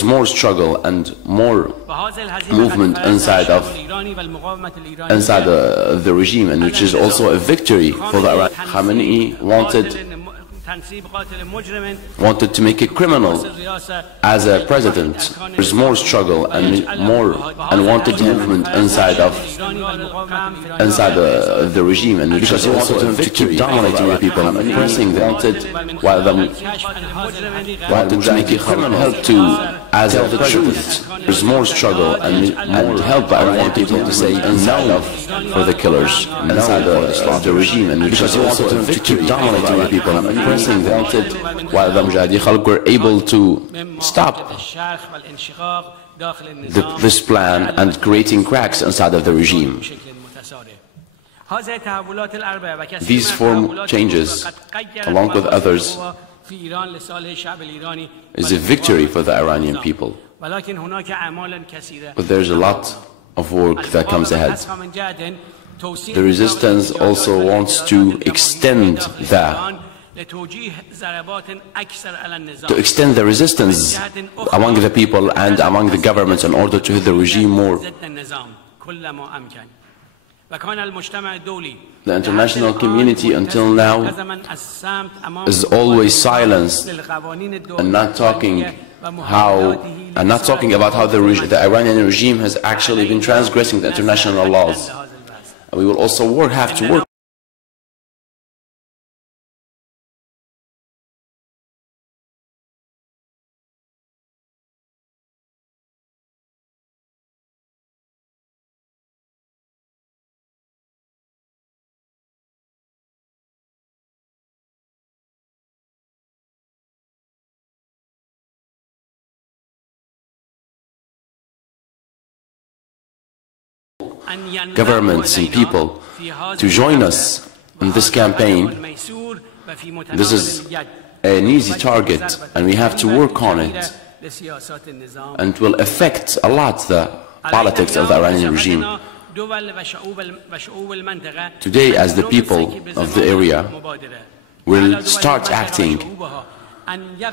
there's more struggle and more movement inside the regime, and which is also a victory for the Iran. Khamenei wanted to make a criminal as a president. There's more struggle and wanted movement inside the regime, and which is also a victory, dominating the people, oppressing them. Wanted to make a criminal help to as the truth. There's more struggle and help the Iranian people to say no for the killers inside the regime, and which is also a victory, dominating the people, oppressing them. While the Mujahideen Khalq were able to stop this plan and creating cracks inside of the regime. These four changes, along with others, is a victory for the Iranian people. But there's a lot of work that comes ahead. The resistance also wants to extend the resistance among the people and among the governments in order to hit the regime more. The international community until now is always silenced and not talking about how the Iranian regime has actually been transgressing the international laws. And we will also have to work. Governments and people to join us in this campaign. This is an easy target, and we have to work on it, and it will affect a lot the politics of the Iranian regime. Today, as the people of the area will start acting,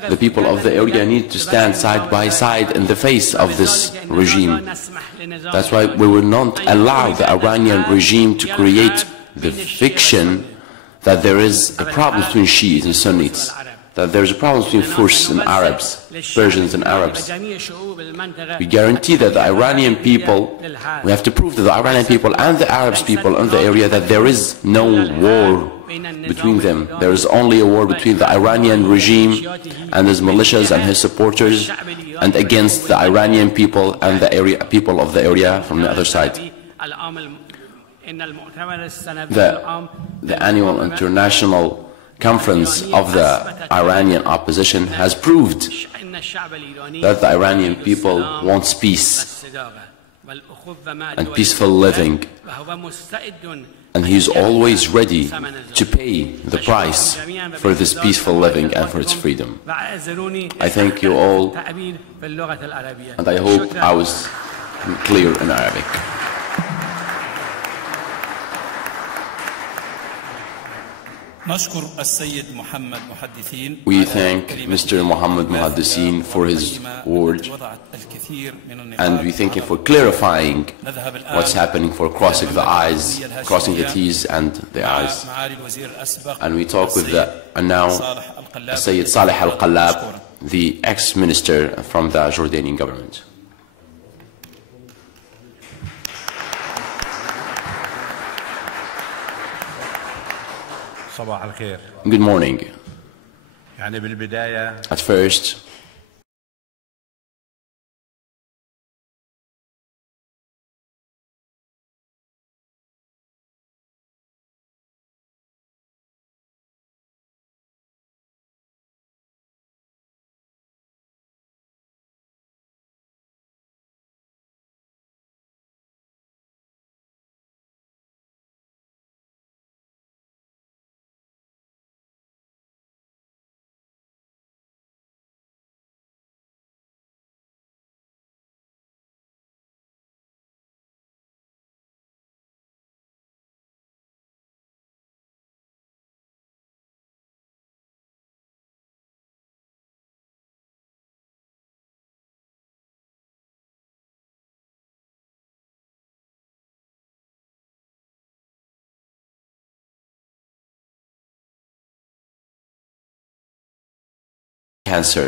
the people of the area need to stand side by side in the face of this regime. That's why we will not allow the Iranian regime to create the fiction that there is a problem between Shiites and Sunnis, that there is a problem between Furs and Arabs, Persians and Arabs. We guarantee that the Iranian people, we have to prove to the Iranian people and the Arab people in the area that there is no war between them. There is only a war between the Iranian regime and his militias and his supporters, and against the Iranian people and the people of the area from the other side. The annual international conference of the Iranian opposition has proved that the Iranian people wants peace and peaceful living, and he is always ready to pay the price for this peaceful living and for its freedom. I thank you all, and I hope I was clear in Arabic. We thank Mr. Muhammad Muhaddithin for his word, and we thank him for clarifying what's happening, for crossing the eyes, crossing the T's and the I's. And we talk with now Sayyid Saleh Al-Qallab, the ex-minister from the Jordanian government. Good morning. At first, cancer,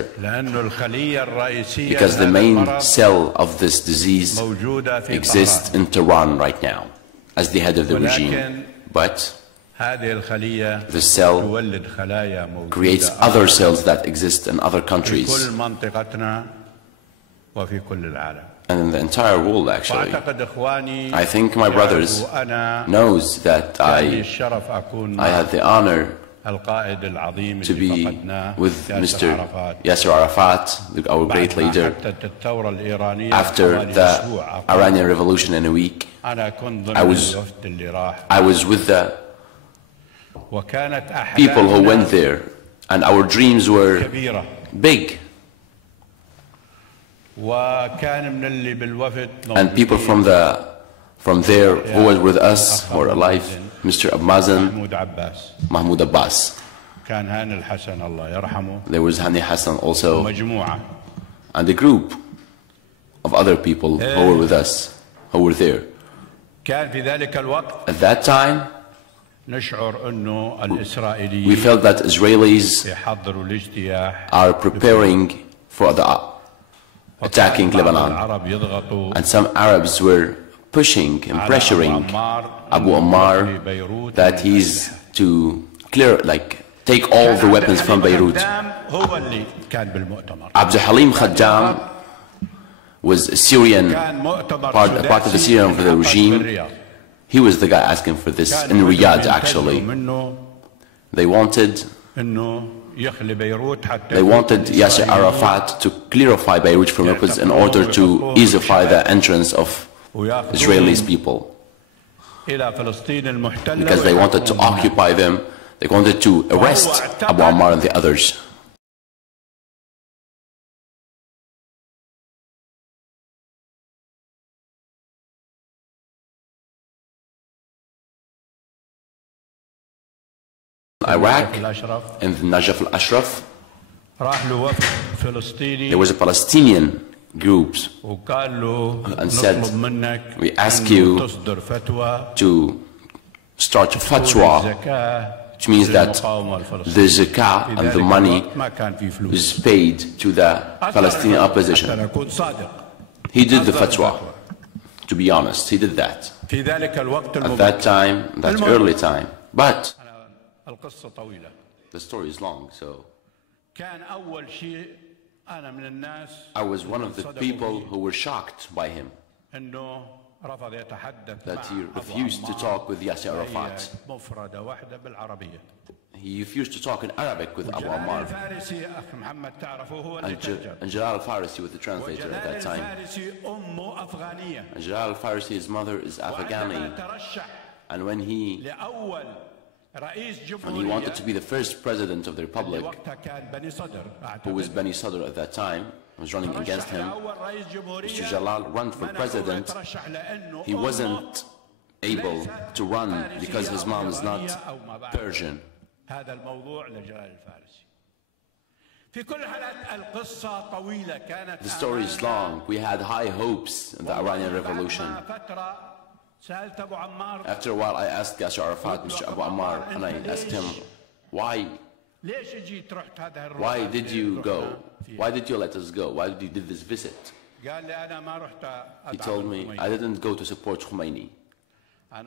because the main cell of this disease exists in Tehran right now as the head of the regime. But the cell creates other cells that exist in other countries and in the entire world, actually. I think my brothers knows that I had the honor to be with Mr. Yasser Arafat, our great leader, after the Iranian Revolution in a week. I was with the people who went there, and our dreams were big. And people from there who were with us were alive. Mr. Mazen, Mahmoud Abbas. There was Hani Hassan also, and a group of other people who were with us, who were there. At that time, we felt that Israelis are preparing for the attacking Lebanon, and some Arabs were pushing and pressuring Abu Ammar that he's to take all the weapons from Beirut. Abd Halim Khaddam was a Syrian, part of the Syrian for the regime. He was the guy asking for this in Riyadh, actually. They wanted Yasser Arafat to clarify Beirut from weapons in order to easify the entrance of Israelis people, because they wanted to occupy them. They wanted to arrest Abu Ammar and the others. Iraq, in the Najaf al-Ashraf, there was a Palestinian group and said, we ask you to start a fatwa, which means that the zakah and the money is paid to the Palestinian opposition. He did the fatwa, to be honest, he did that. At that time, that early time. But the story is long, so I was one of the people who were shocked by him, that he refused to talk with Yasser Arafat. He refused to talk in Arabic with Abu Ammar. And Jalal al-Farisi was the translator at that time. And Jalal al-Farisi, his mother is Afghani. And when he wanted to be the first president of the Republic, who was Bani Sadr at that time, was running against him, Mr. Jalal ran for president. He wasn't able to run because his mom is not Persian. The story is long. We had high hopes in the Iranian Revolution. After a while, I asked Yasser Arafat, Mr. Abu Ammar, and I asked him, why did you go? Why did you let us go? Why did you do this visit? He told me, I didn't go to support Khomeini. I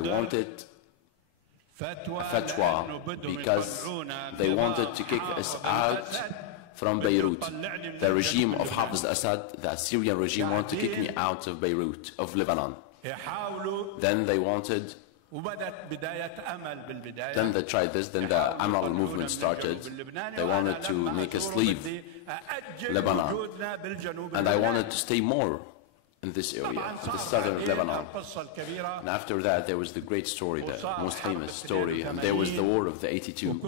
wanted a fatwa because they wanted to kick us out from Beirut. The regime of Hafiz Assad, the Syrian regime, wanted to kick me out of Beirut, of Lebanon. Then they wanted, then they tried this, then the Amal movement started. They wanted to make us leave Lebanon. And I wanted to stay more in this area, in the southern Lebanon. And after that, there was the great story, the most famous story, and there was the war of the 82.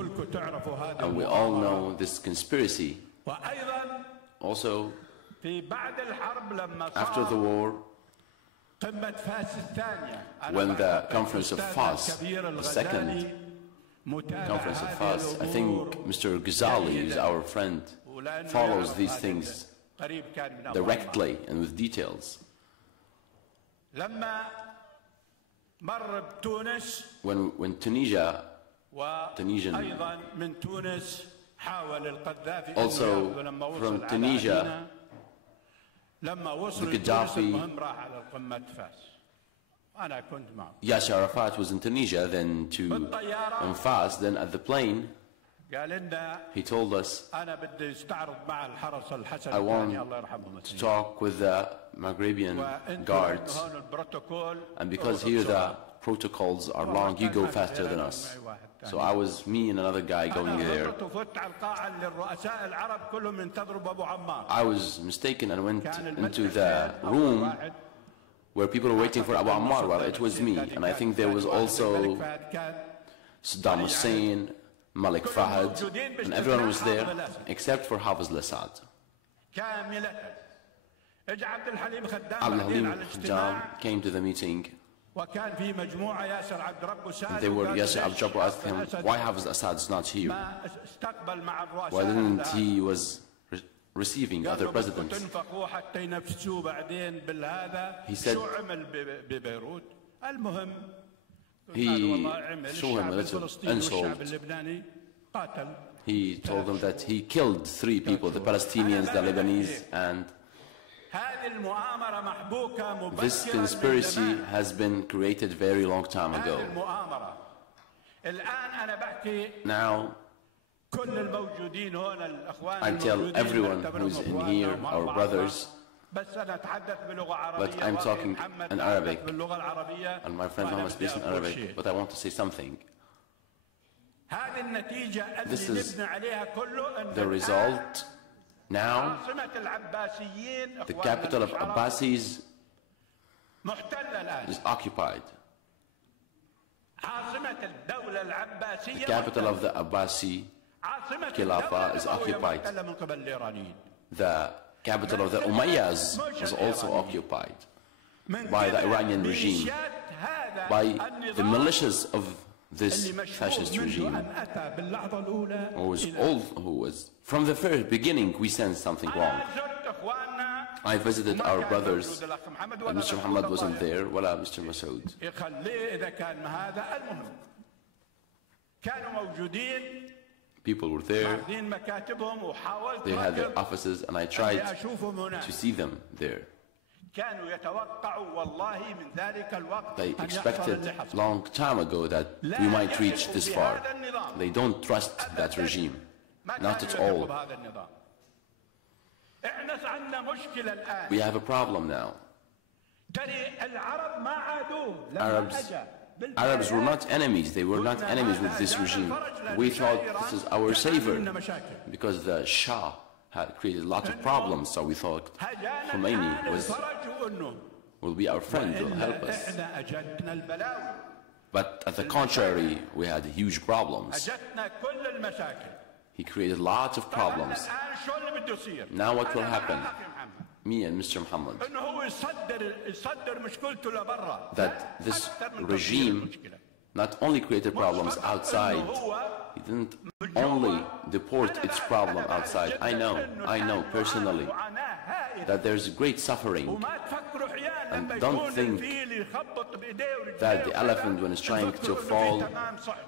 And we all know this conspiracy. Also, after the war, when the conference of Fas, the second conference of Fas, I think Mr. Ghazali, who's our friend, follows these things directly and with details. When Tunisian Also from Tunisia, the Gaddafi, Yasser Arafat was in Tunisia, then on Fas, then at the plane, he told us, I want to talk with the Maghrebian guards, and because here the protocols are long, you go faster than us. So I was, me and another guy going there. I was mistaken and went into the room where people were waiting for Abu Ammar. Well, it was me, and I think there was also Saddam Hussein, Malik Fahad, and everyone was there except for Hafiz al-Assad. Abdul Halim Khaddam came to the meeting. And they were, Yasser Abd asked him, why Hafiz al-Assad is not here? Why didn't he was receiving other presidents? He said he showed him a little insult. He told them that he killed 3 people, the Palestinians, the Lebanese, and this conspiracy has been created very long time ago. Now, I tell everyone who's in here, our brothers, but I'm talking in Arabic, and my friend Muhammad speaks in Arabic, but I want to say something. This is the result. Now, the capital of Abbasis is occupied. The capital of the Abbasi Khilafah is occupied. The capital of the Umayyads is also occupied by the Iranian regime, by the militias of this fascist regime, who was from the very beginning we sensed something wrong. I visited our brothers, and Mr. Muhammad wasn't there, wala Mr. Masoud. People were there, they had their offices, and I tried to see them there. They expected a long time ago that we might reach this far. They don't trust that regime, not at all. We have a problem now. Arabs were not enemies. They were not enemies with this regime. We thought this is our savior because the Shah had created a lot of problems, so we thought Khomeini will be our friend, will help us. But at the contrary, we had huge problems. He created lots of problems. Now what will happen? Me and Mr. Muhammad, that this regime not only created problems outside, he didn't only deport its problem outside. I know personally that there's great suffering. And don't think that the elephant, when it's trying to fall,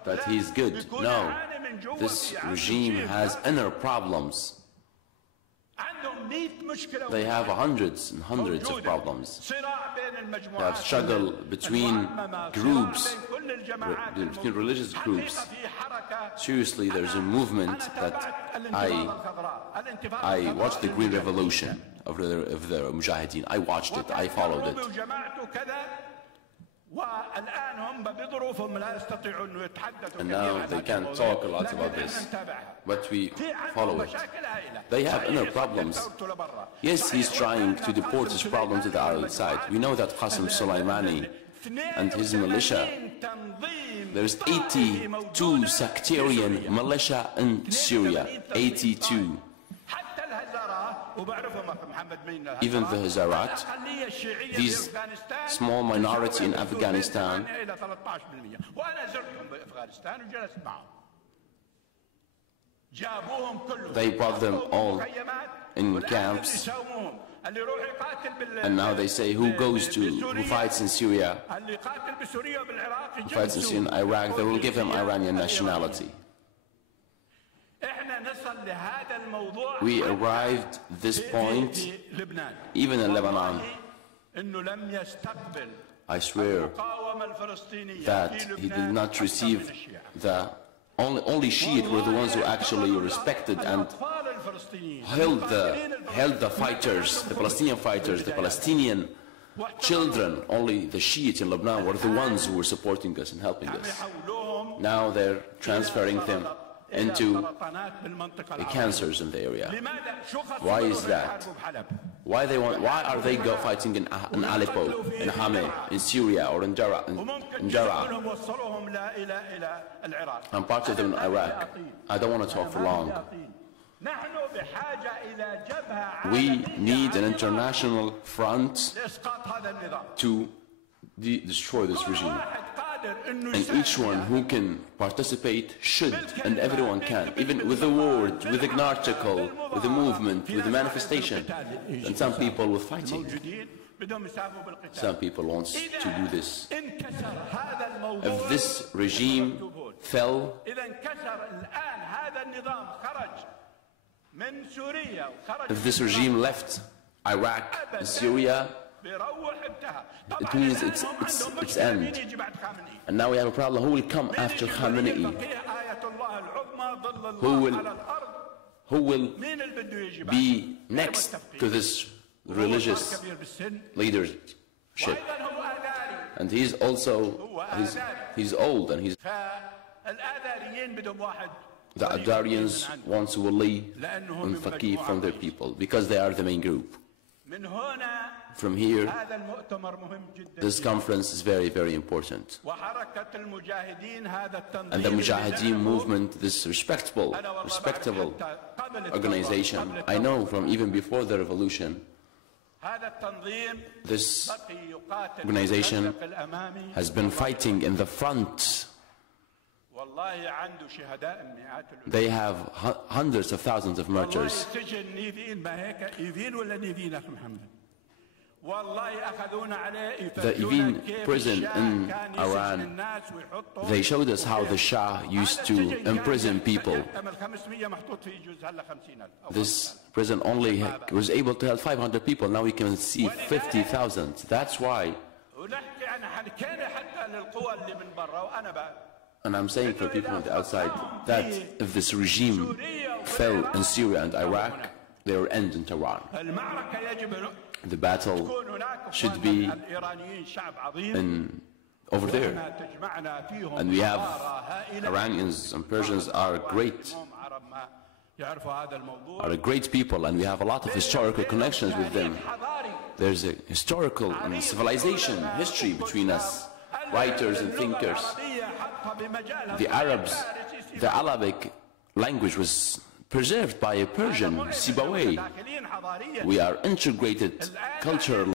that he's good. No, this regime has inner problems. They have hundreds and hundreds of problems. They have struggle between groups, between religious groups. Seriously, there's a movement that I watched the Green Revolution of the Mujahideen. I watched it, I followed it. And now they can't talk a lot about this, but we follow it. They have inner problems. Yes, he's trying to deport his problem to the outside. We know that Qasem Soleimani and his militia, there's 82 sectarian militia in Syria, 82. Even the Hazarat, these small minority in Afghanistan, they brought them all in camps, and now they say who fights in Syria, who fights in Syria and Iraq, they will give him Iranian nationality. We arrived this point even in Lebanon. I swear that he did not receive only Shiite were the ones who actually respected and held the fighters, the Palestinian fighters, the Palestinian children. Only the Shiites in Lebanon were the ones who were supporting us and helping us. Now they're transferring them into the cancers in the area. Why is that? Why are they fighting in Aleppo, in Hama, in Syria, or in Jarrah? And parts of them in Iraq. I don't want to talk for long. We need an international front to destroy this regime. And each one who can participate should, and everyone can, even with a word, with an article, with a movement, with a manifestation. And some people with fighting. Some people want to do this. If this regime fell, if this regime left Iraq and Syria, it means it's end. And now we have a problem. Who will come after Khamenei? Who will be next to this religious leadership? And he's also he's old, and the Adarians want to wali and faqih from their people because they are the main group. From here, this conference is very, very important. And the Mujahideen movement, this respectable organization, I know from even before the revolution, this organization has been fighting in the front. They have hundreds of thousands of martyrs. The Evin prison in Iran, they showed us how the Shah used to imprison people. This prison only was able to hold 500 people, now we can see 50,000. That's why. And I'm saying for people on the outside that if this regime fell in Syria and Iraq, they will end in Tehran. The battle should be over there. And we have Iranians and Persians are great people, and we have a lot of historical connections with them. There's a historical and civilization history between us, writers and thinkers. The Arabs, the Arabic language was preserved by a Persian, Sibawayh. We are integrated culturally.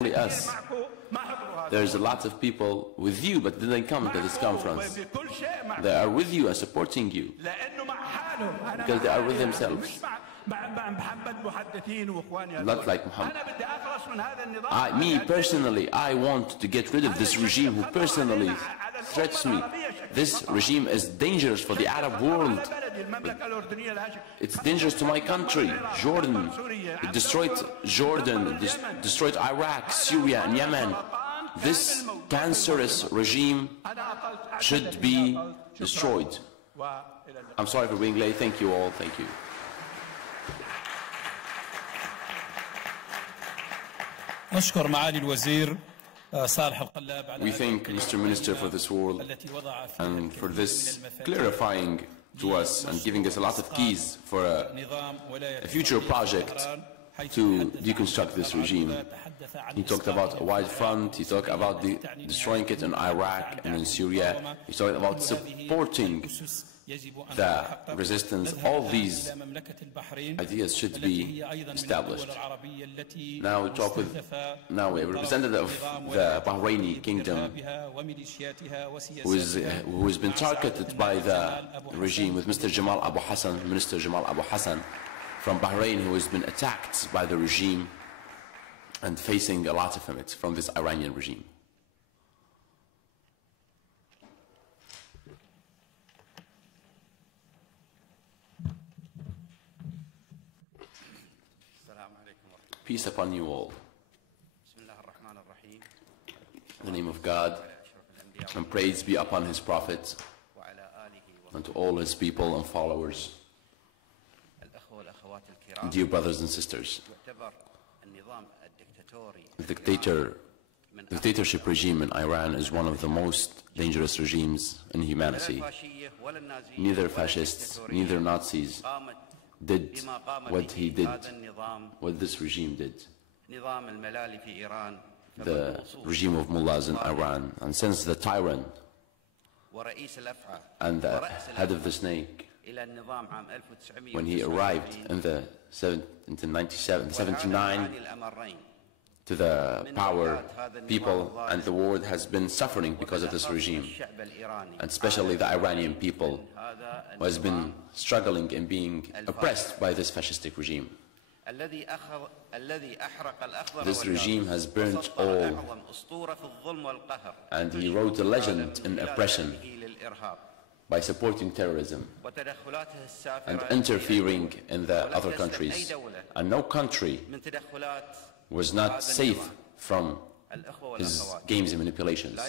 Us. There's a lot of people with you but didn't come to this conference. They are with you and supporting you because they are with themselves. Not like Muhammad. Me personally, I want to get rid of this regime who personally threats me. This regime is dangerous for the Arab world. It's dangerous to my country, Jordan. It destroyed Jordan, destroyed Iraq, Syria, and Yemen. This cancerous regime should be destroyed. I'm sorry for being late. Thank you all. Thank you. نشكر معالي الوزير We thank Mr. Minister for this world and for this clarifying to us and giving us a lot of keys for a future project to deconstruct this regime. He talked about a wide front, he talked about destroying it in Iraq and in Syria, he talked about supporting the resistance, all these ideas should be established. Now we talk with a representative of the Bahraini kingdom who has been targeted by the regime, with Mr. Jamal Abu Hassan, Minister Jamal Abu Hassan from Bahrain, who has been attacked by the regime and facing a lot of it from this Iranian regime. Peace upon you all. In the name of God, and praise be upon His Prophet and to all His people and followers. Dear brothers and sisters, the dictatorship regime in Iran is one of the most dangerous regimes in humanity. Neither fascists, neither Nazis did what this regime did. The regime of mullahs in Iran, and since the tyrant and the head of the snake, when he arrived in the 1979 to the power, people and the world has been suffering because of this regime, and especially the Iranian people who has been struggling and being oppressed by this fascistic regime. This regime has burnt all, and he wrote a legend in oppression by supporting terrorism and interfering in the other countries. And no country was not safe from his games and manipulations.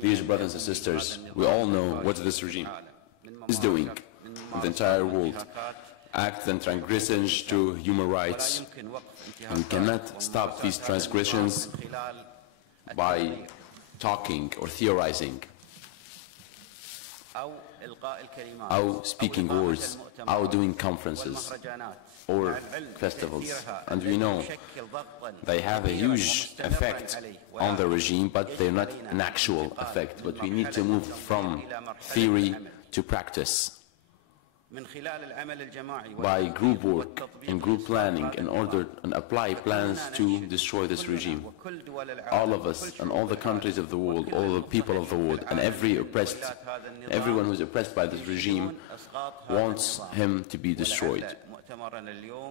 Dear brothers and sisters, we all know what this regime is doing in the entire world. Acts and transgressions to human rights. And we cannot stop these transgressions by talking or theorizing, or speaking words, or doing conferences or festivals. And we know they have a huge effect on the regime, but they're not an actual effect. But we need to move from theory to practice by group work and group planning in order and apply plans to destroy this regime. All of us and all the countries of the world, all the people of the world, and everyone who's oppressed by this regime wants him to be destroyed.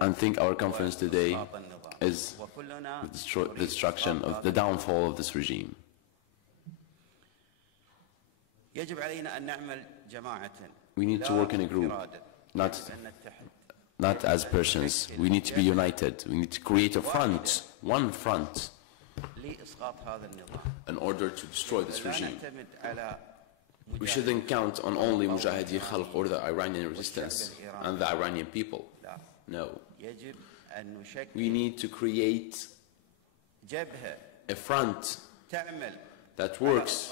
And I think our conference today is the destruction of the downfall of this regime. We need to work in a group, not as persons. We need to be united. We need to create a front, one front, in order to destroy this regime. We shouldn't count on only Mujahidi Khalq or the Iranian resistance and the Iranian people. No. We need to create a front that works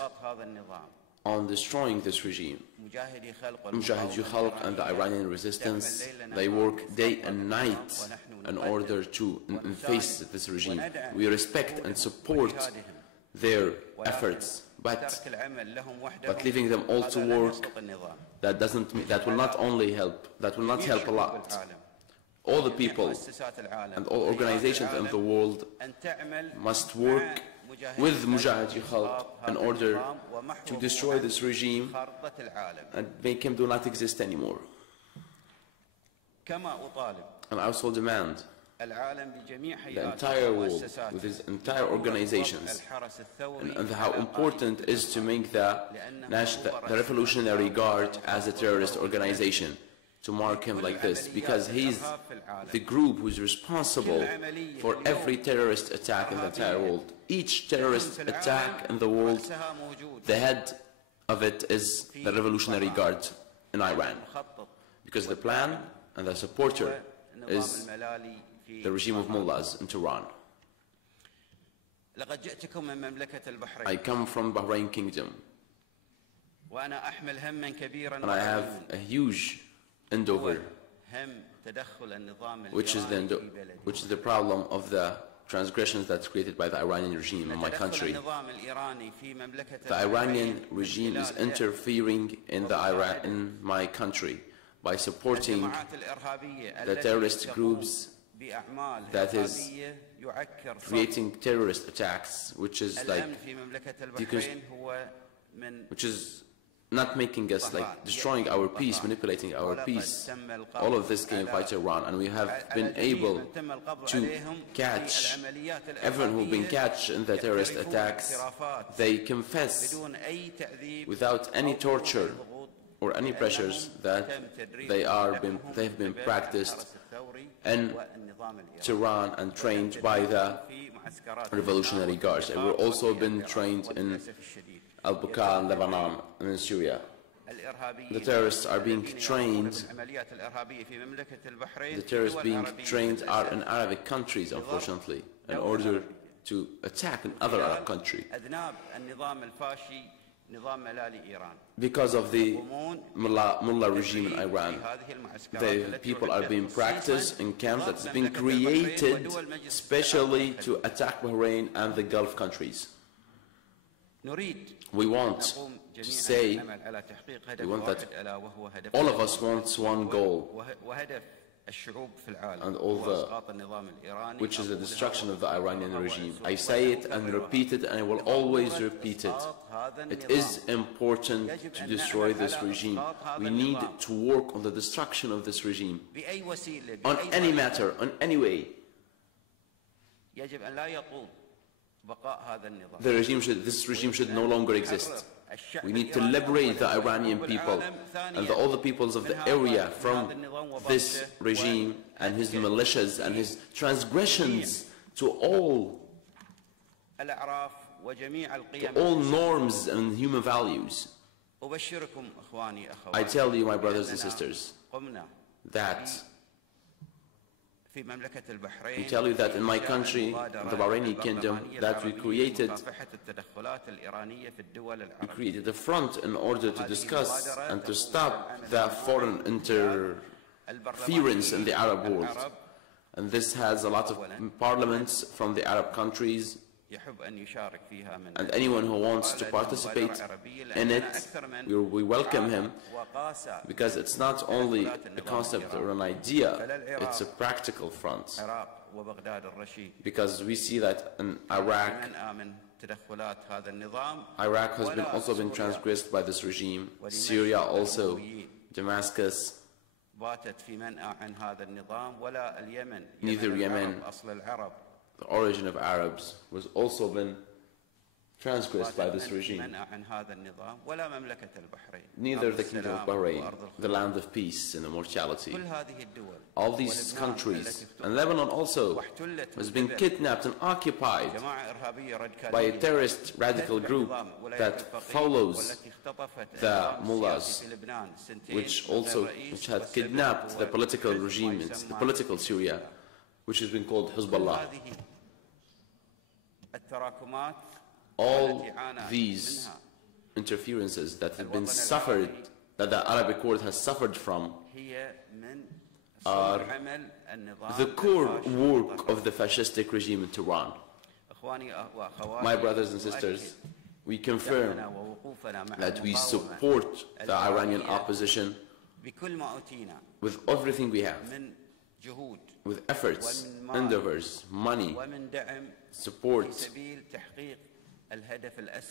on destroying this regime. Mujahidi Khalq and the Iranian resistance, they work day and night in order to face this regime. We respect and support their efforts, but leaving them all to work, that will not help a lot. All the people and all organizations in the world must work with Mujahidi Khalq in order to destroy this regime and make him do not exist anymore. And I also demand the entire world, with its entire organizations, and how important it is to make the Revolutionary Guard as a terrorist organization, to mark him like this, because he's the group who is responsible for every terrorist attack in the entire world. Each terrorist attack in the world, the head of it is the Revolutionary Guard in Iran, because the plan and the supporter is the regime of mullahs in Tehran. I come from Bahrain Kingdom, and I have a huge endeavor, which is the problem of the transgressions that's created by the Iranian regime in my country. The Iranian regime is interfering in my country by supporting the terrorist groups that is creating terrorist attacks, which is not making us destroying our peace, manipulating our peace. All of this came by Iran, and we have been able to catch everyone who's been catched in the terrorist attacks. They confess without any torture or any pressures that they have been practiced in Tehran and trained by the revolutionary guards. They were also been trained in Al-Buqa in Lebanon and in Syria. The terrorists are being trained. The terrorists being trained are in Arabic countries, unfortunately, in order to attack another Arab country. Because of the mullah regime in Iran, the people are being practiced in camps that's been created especially to attack Bahrain and the Gulf countries. We want to say, that all of us want one goal, and which is the destruction of the Iranian regime. I say it and repeat it, and I will always repeat it. It is important to destroy this regime. We need to work on the destruction of this regime on any matter, on any way. This regime should no longer exist. We need to liberate the Iranian people and all the peoples of the area from this regime and his militias and his transgressions to all norms and human values. I tell you, my brothers and sisters, that we tell you that in my country, the Bahraini kingdom, that we created a front in order to discuss and to stop the foreign interference in the Arab world. And this has a lot of parliaments from the Arab countries, and anyone who wants to participate in it, we welcome him, because it's not only a concept or an idea, it's a practical front. Because we see that in Iraq has also been transgressed by this regime, Syria also, Damascus, neither Yemen, the origin of Arabs, was also been transgressed by this regime. Neither the Kingdom of Bahrain, the land of peace and immortality. All these countries, and Lebanon also, has been kidnapped and occupied by a terrorist radical group that follows the mullahs, which had kidnapped the political regime, the political Syria, which has been called Hezbollah. All these interferences that have been suffered, that the Arabic world has suffered from, are the core work of the fascistic regime in Tehran. My brothers and sisters, we confirm that we support the Iranian opposition with everything we have, with efforts, endeavors, money, support,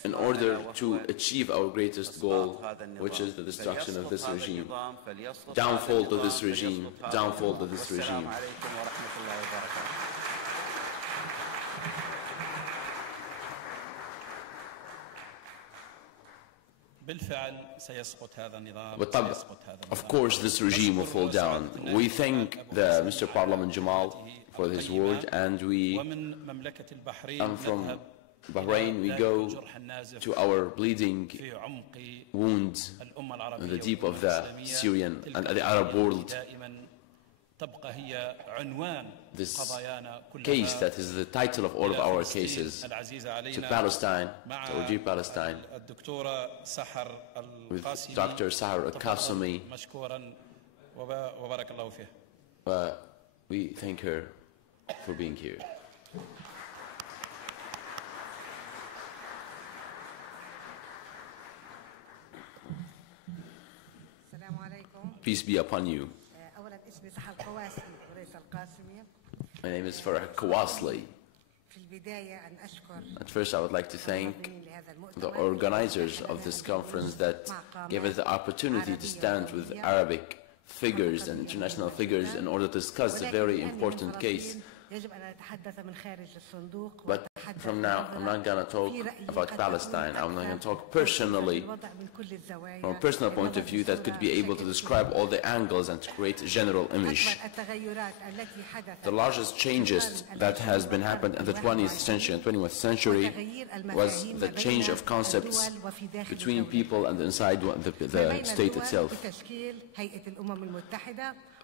in order to achieve our greatest goal, which is the destruction of this regime, downfall to this regime, downfall to this regime. Of course, this regime will fall down. We thank Mr. Parliament Jamal for his word, and from Bahrain we go to our bleeding wounds in the deep of the Syrian and the Arab world. This case that is the title of all of our cases, to Palestine, to our dear Palestine, with Dr. Sahar Al-Qasimi. We thank her for being here. Peace be upon you. My name is Farah Kawasli. At first, I would like to thank the organizers of this conference that gave us the opportunity to stand with Arabic figures and international figures in order to discuss a very important case. But from now, I'm not going to talk about Palestine. I'm not going to talk personally, from a personal point of view that could be able to describe all the angles and to create a general image. The largest changes that has been happened in the 20th century and 21st century was the change of concepts between people and inside the state itself.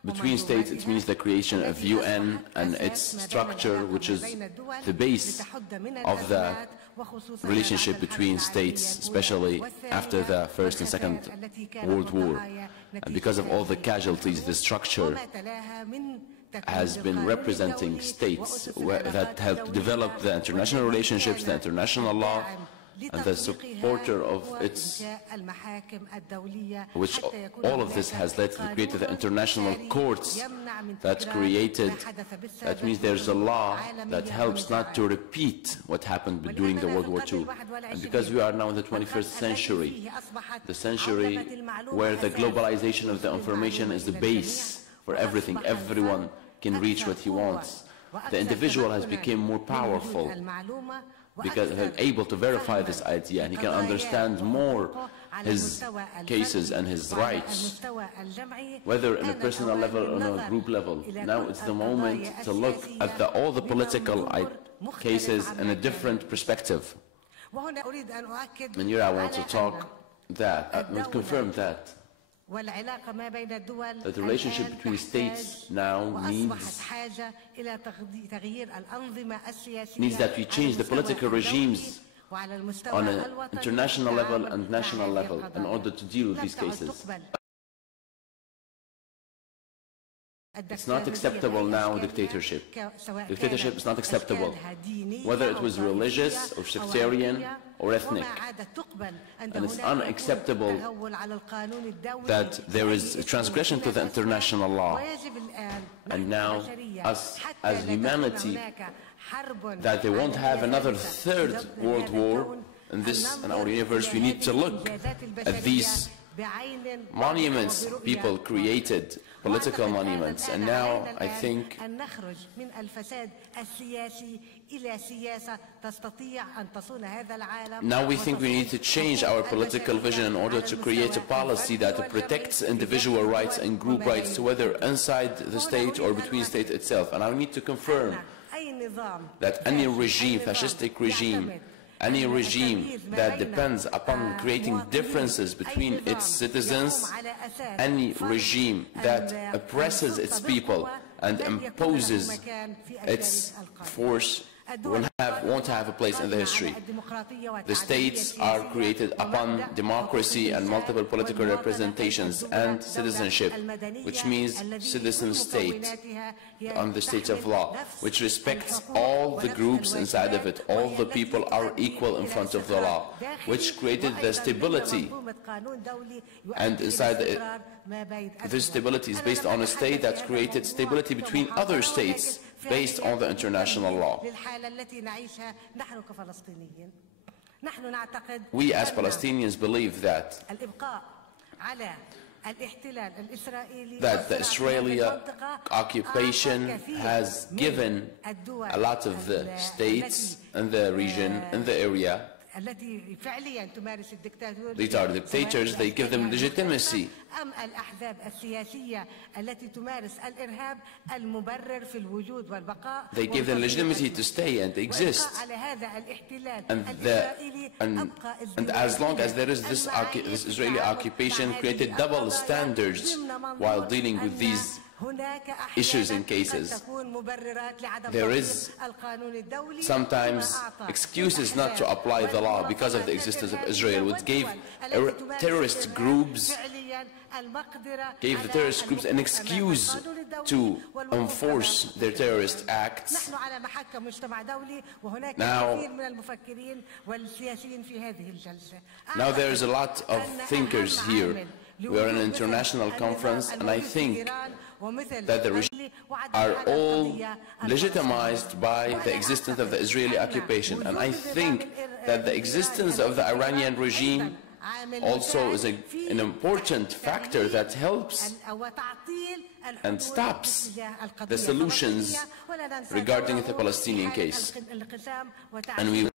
Between states, it means the creation of UN and its structure, which is the base of the relationship between states, especially after the First and Second World War. And because of all the casualties, the structure has been representing states that helped develop the international relationships, the international law, and the supporter of its, which all of this has led to create the international courts that created, that means there's a law that helps not to repeat what happened during the World War II. And because we are now in the 21st century, the century where the globalization of the information is the base for everything, everyone can reach what he wants. The individual has become more powerful because he's able to verify this idea, and he can understand more his cases and his rights, whether in a personal level or on a group level. Now it's the moment to look at all the political cases in a different perspective. And here I want to talk that, confirm that the relationship between states now needs that we change the political regimes on an international level and national level in order to deal with these cases. It's not acceptable now, dictatorship. Dictatorship is not acceptable, whether it was religious or sectarian or ethnic. And it's unacceptable that there is a transgression to the international law. And now, us as humanity, that they won't have another third world war in our universe, we need to look at these monuments people created, political monuments, and now I think we need to change our political vision in order to create a policy that protects individual rights and group rights, whether inside the state or between state itself. And I need to confirm that any regime, fascistic regime, any regime that depends upon creating differences between its citizens, any regime that oppresses its people and imposes its force won't have a place in the history. The states are created upon democracy and multiple political representations and citizenship, which means citizen state on the state of law, which respects all the groups inside of it. All the people are equal in front of the law, which created the stability. And inside this stability is based on a state that created stability between other states based on the international law. We as Palestinians believe that the Israeli occupation has given a lot of the states in the region, in the area. These are dictators, they give them legitimacy. They give them legitimacy to stay and exist. And as long as there is this Israeli occupation, created double standards while dealing with these issues and cases. There is sometimes excuses not to apply the law because of the existence of Israel, which gave terrorist groups an excuse to enforce their terrorist acts. Now there is a lot of thinkers here We are an international conference, and I think that the regimes are all legitimized by the existence of the Israeli occupation. And I think that the existence of the Iranian regime also is an important factor that helps and stops the solutions regarding the Palestinian case. And we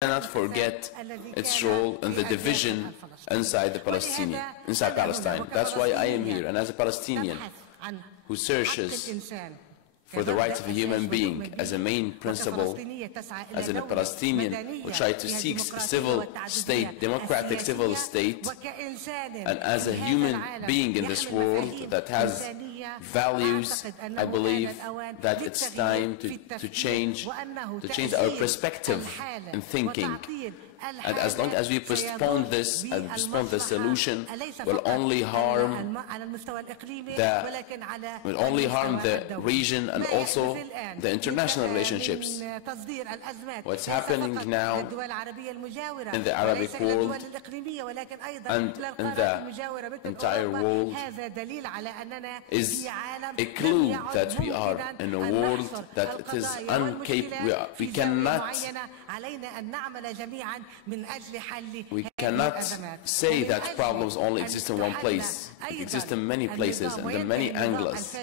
cannot forget its role in the division inside Palestine. That's why I am here, and as a Palestinian who searches for the rights of a human being as a main principle, as a Palestinian who tries to seek a civil state, democratic civil state, and as a human being in this world that has values, I believe that it's time to change our perspective in thinking. And as long as we postpone this and postpone the solution, will only harm the region and also the international relationships. What's happening now in the Arabic world and in the entire world is a clue that we are in a world that it is incapable. We cannot say that problems only exist in one place. They exist in many places and in many angles.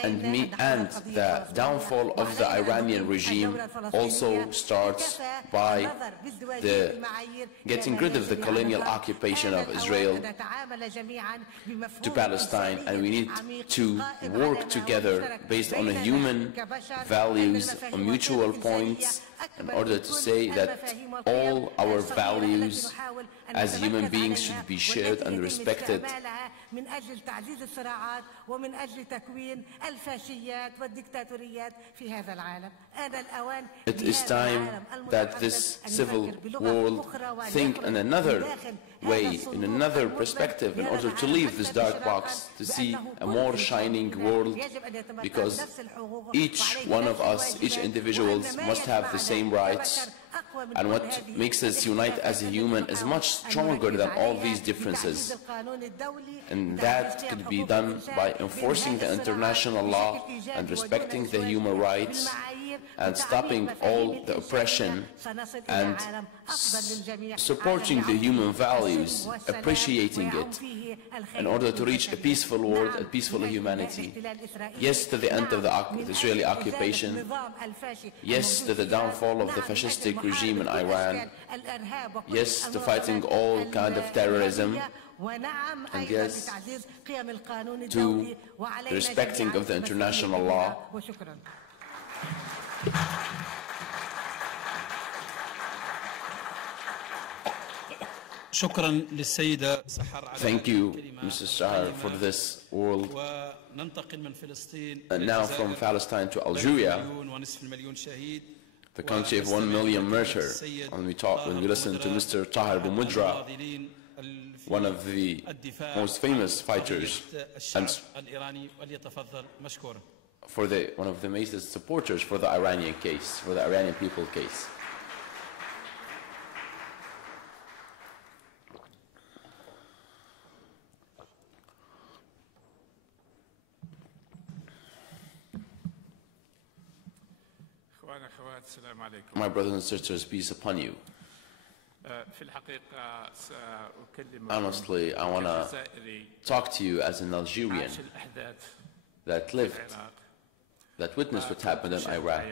And the downfall of the Iranian regime also starts by getting rid of the colonial occupation of Israel to Palestine, and we need to work together based on human values, on mutual points, in order to say that all our values as human beings should be shared and respected. It is time that this civil world think in another way, in another perspective, in order to leave this dark box, to see a more shining world, because each one of us, each individual must have the same rights, and what makes us unite as a human is much stronger than all these differences. And that could be done by enforcing the international law and respecting the human rights and stopping all the oppression and supporting the human values, appreciating it, in order to reach a peaceful world, a peaceful humanity. Yes to the end of the Israeli occupation. Yes to the downfall of the fascistic regime in Iran. Yes to fighting all kinds of terrorism. And yes to respecting of the international law. Thank you, Mrs. Sahar, for this world. And now from Palestine to Algeria, the country of 1 million martyrs. When we listen to Mr. Tahir Boumudra, one of the most famous fighters and one of the major supporters for the Iranian case, for the Iranian people case. My brothers and sisters, peace upon you. Honestly, I want to talk to you as an Algerian that lived, that witnessed what happened in Iraq,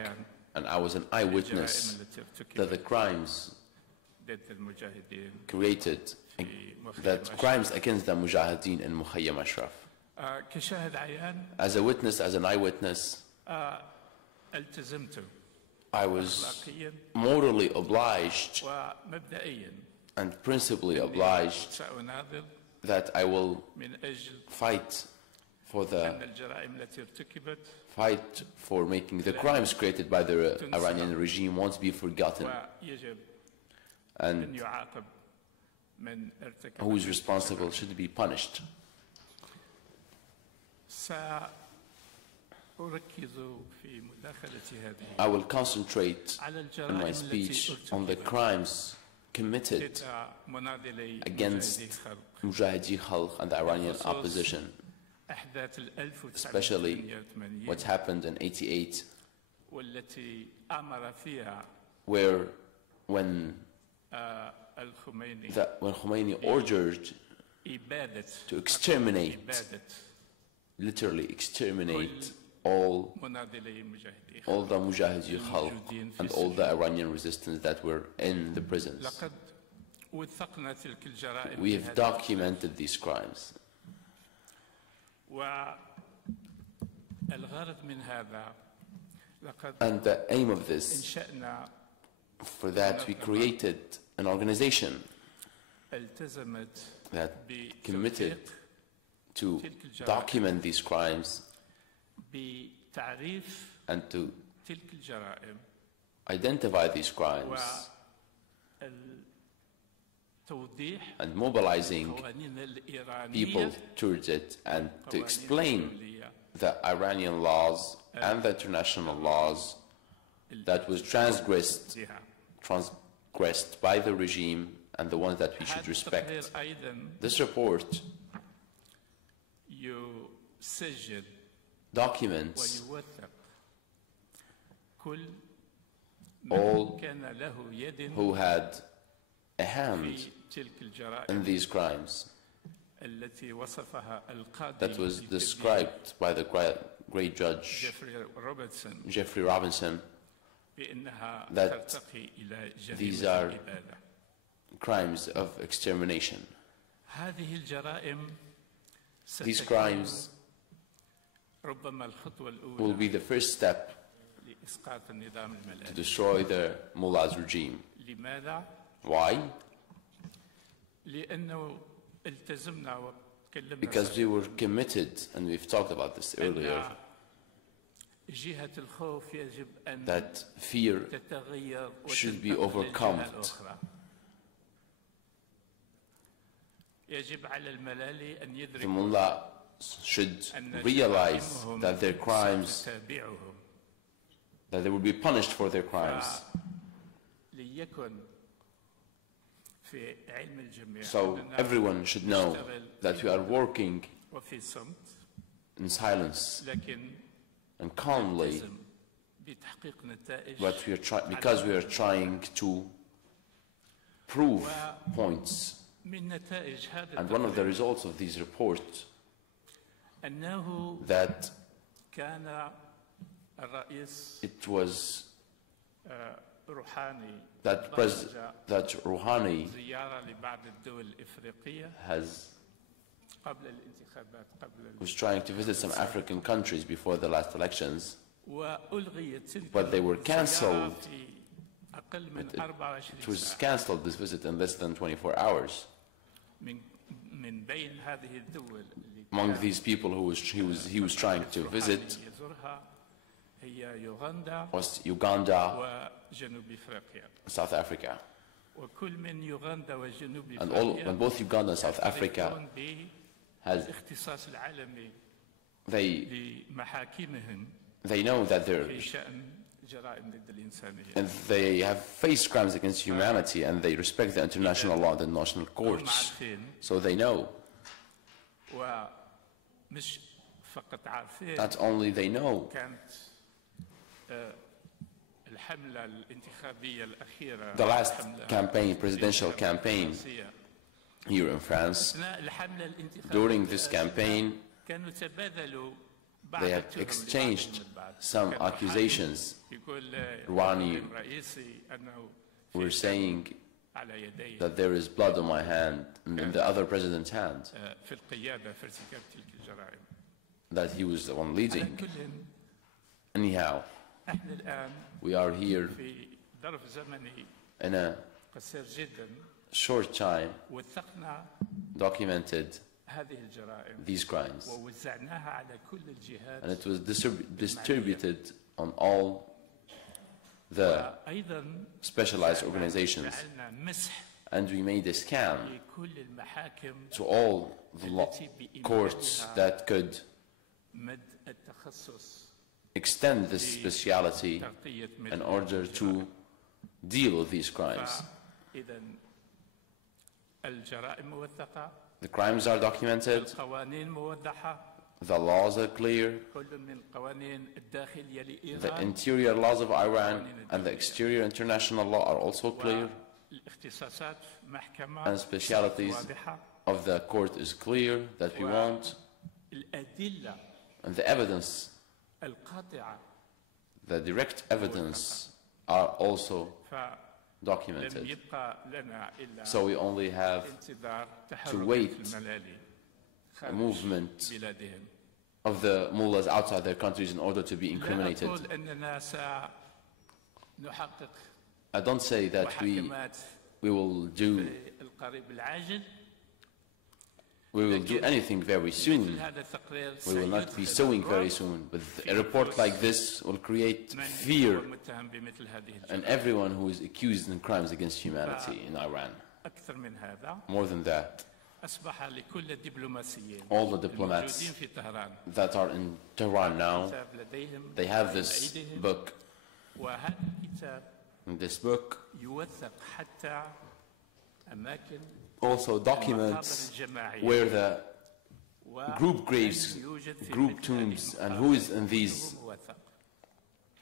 and I was an eyewitness that the crimes created, that crimes against the Mujahideen in Mukhayyam Ashraf. As a witness, as an eyewitness, I was morally obliged and principally obliged that I will fight for making the crimes created by the Iranian regime won't be forgotten, and who is responsible should be punished. I will concentrate in my speech on the crimes committed against Mujahideen Khalq and the Iranian opposition, especially what happened in '88, where when Khomeini ordered to exterminate, literally exterminate all the Mujahideen Khalq and all the Iranian resistance that were in the prisons. We have documented these crimes. And the aim of this, for that we created an organization that committed to document these crimes and to identify these crimes and mobilizing people towards it and to explain the Iranian laws and the international laws that was transgressed by the regime and the ones that we should respect. This report documents all who had a hand in these crimes that was described by the great judge Jeffrey Robinson, that these are crimes of extermination. These crimes will be the first step to destroy the mullah's regime. Why? Because we were committed, and we've talked about this earlier, that fear should be overcome. The mullah should realize that their crimes, that they will be punished for their crimes. So everyone should know that we are working in silence and calmly, but because we are trying to prove points. And one of the results of these reports that it was that Rouhani was trying to visit some African countries before the last elections, but they were cancelled. It was cancelled, this visit, in less than 24 hours. Among these people he was trying to visit was Uganda, South Africa. And both Uganda and South Africa they know that they have faced crimes against humanity, and they respect the international law and the national courts. So they know. Not only they know. The last campaign, presidential campaign here in France, during this campaign, they have exchanged some accusations. Rouhani were saying that there is blood on my hand and in the other president's hand, that he was the one leading. Anyhow, we are here in a short time documented these crimes, and it was distributed on all the specialized organizations, and we made a scan to all the courts that could extend this speciality in order to deal with these crimes. The crimes are documented, the laws are clear, the interior laws of Iran and the exterior international law are also clear, and specialities of the court is clear that we want, and the evidence, the direct evidence are also documented. So we only have to wait a movement of the mullahs outside their countries in order to be incriminated. I don't say that we will do anything very soon. We will not be sowing very soon. But a report like this will create fear in everyone who is accused in crimes against humanity in Iran. More than that, all the diplomats that are in Tehran now, they have this book. And this book also documents where the group graves, group tombs, and who is in these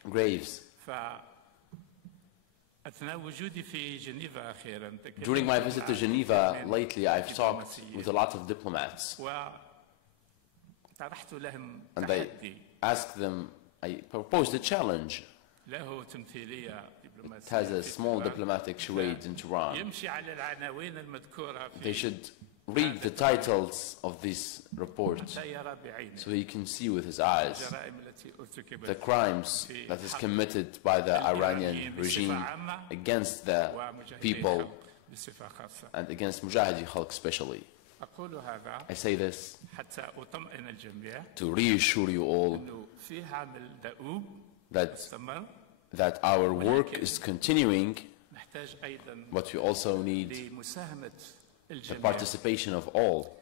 graves. During my visit to Geneva lately, I've talked with a lot of diplomats, and I asked them, I proposed a challenge. It has a small diplomatic charade in Tehran. They should read the titles of this report so he can see with his eyes the crimes that is committed by the Iranian regime against the people and against Mujahidi Khalq especially. I say this to reassure you all that our work is continuing, but we also need the participation of all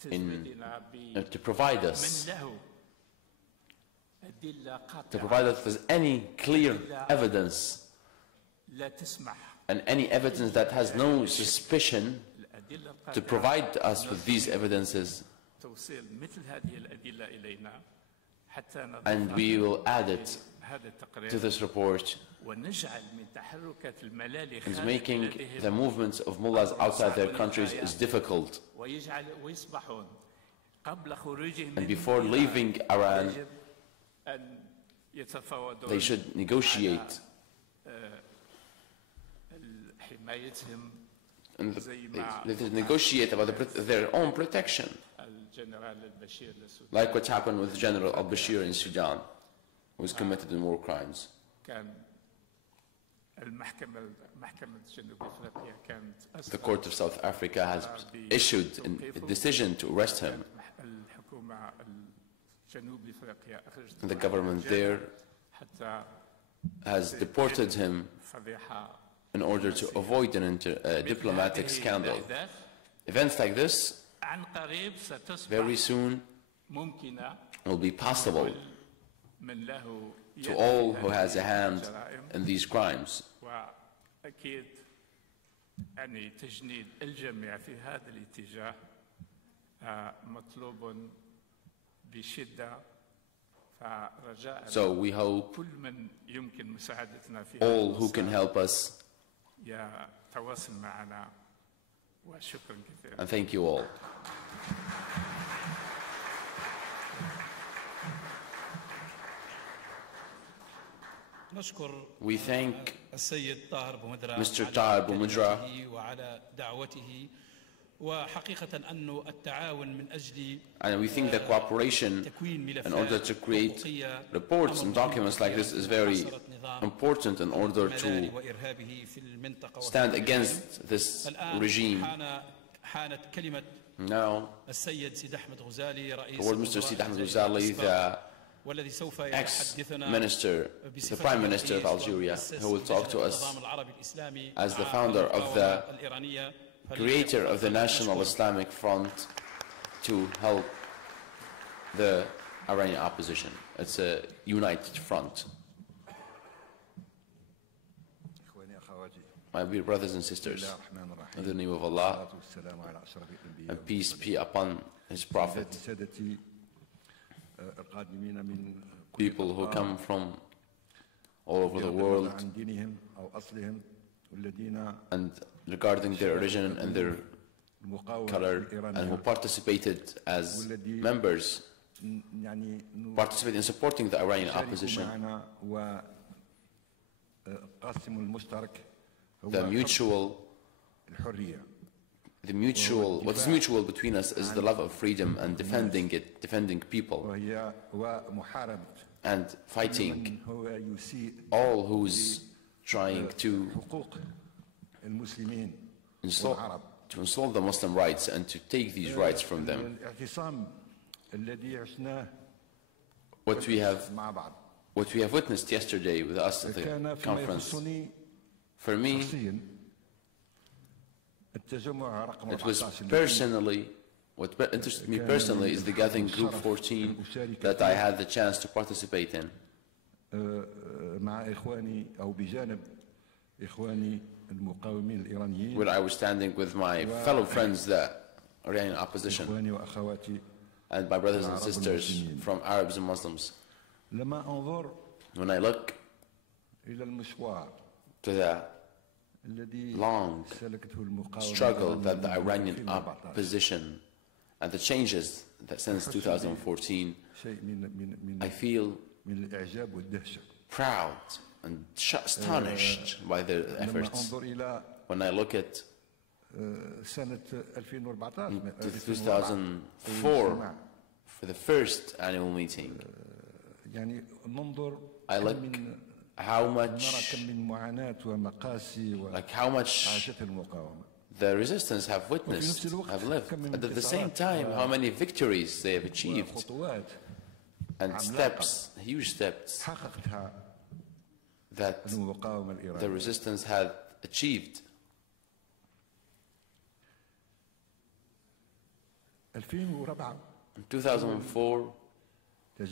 to provide us with any clear evidence and any evidence that has no suspicion, to provide us with these evidences, and we will add it to this report, and making the movements of mullahs outside their countries is difficult. And before leaving Iran, they should negotiate, and they should negotiate about their own protection, like what happened with General al-Bashir in Sudan, who was committed in war crimes. The Court of South Africa has issued a decision to arrest him. And the government there has deported him in order to avoid a diplomatic scandal. Events like this very soon will be possible to all who has a hand in these crimes. So we hope all who can help us, and thank you all. We thank Mr. Tahir Bumudra, and we think that cooperation in order to create reports and documents like this is very important in order to stand against this regime. Now, toward Mr. Sid Ahmed Ghazali, the ex-minister, the Prime Minister of Algeria, who will talk to us as the founder of the creator of the National Islamic Front to help the Iranian opposition. It's a united front. My dear brothers and sisters, In the name of Allah, and peace be upon His Prophet. People who come from all over the world, and regarding their origin and their color, and who participated as members, participated in supporting the Iranian opposition. What is mutual between us is the love of freedom and defending it, defending people, and fighting all who's trying to insult the Muslim rights and to take these rights from them. What we have witnessed yesterday with us at the conference, for me, it was personally, what interested me personally is the gathering group 14 that I had the chance to participate in. Where I was standing with my fellow friends, the Iranian opposition, and my brothers and sisters from Arabs and Muslims. When I look to the long struggle that the Iranian opposition and the changes that since 2014, I feel proud and astonished by their efforts. When I look at 2004 for the first annual meeting, I look how much the resistance have witnessed, have lived, and at the same time how many victories they have achieved, and steps, huge steps that the resistance had achieved. In 2004, the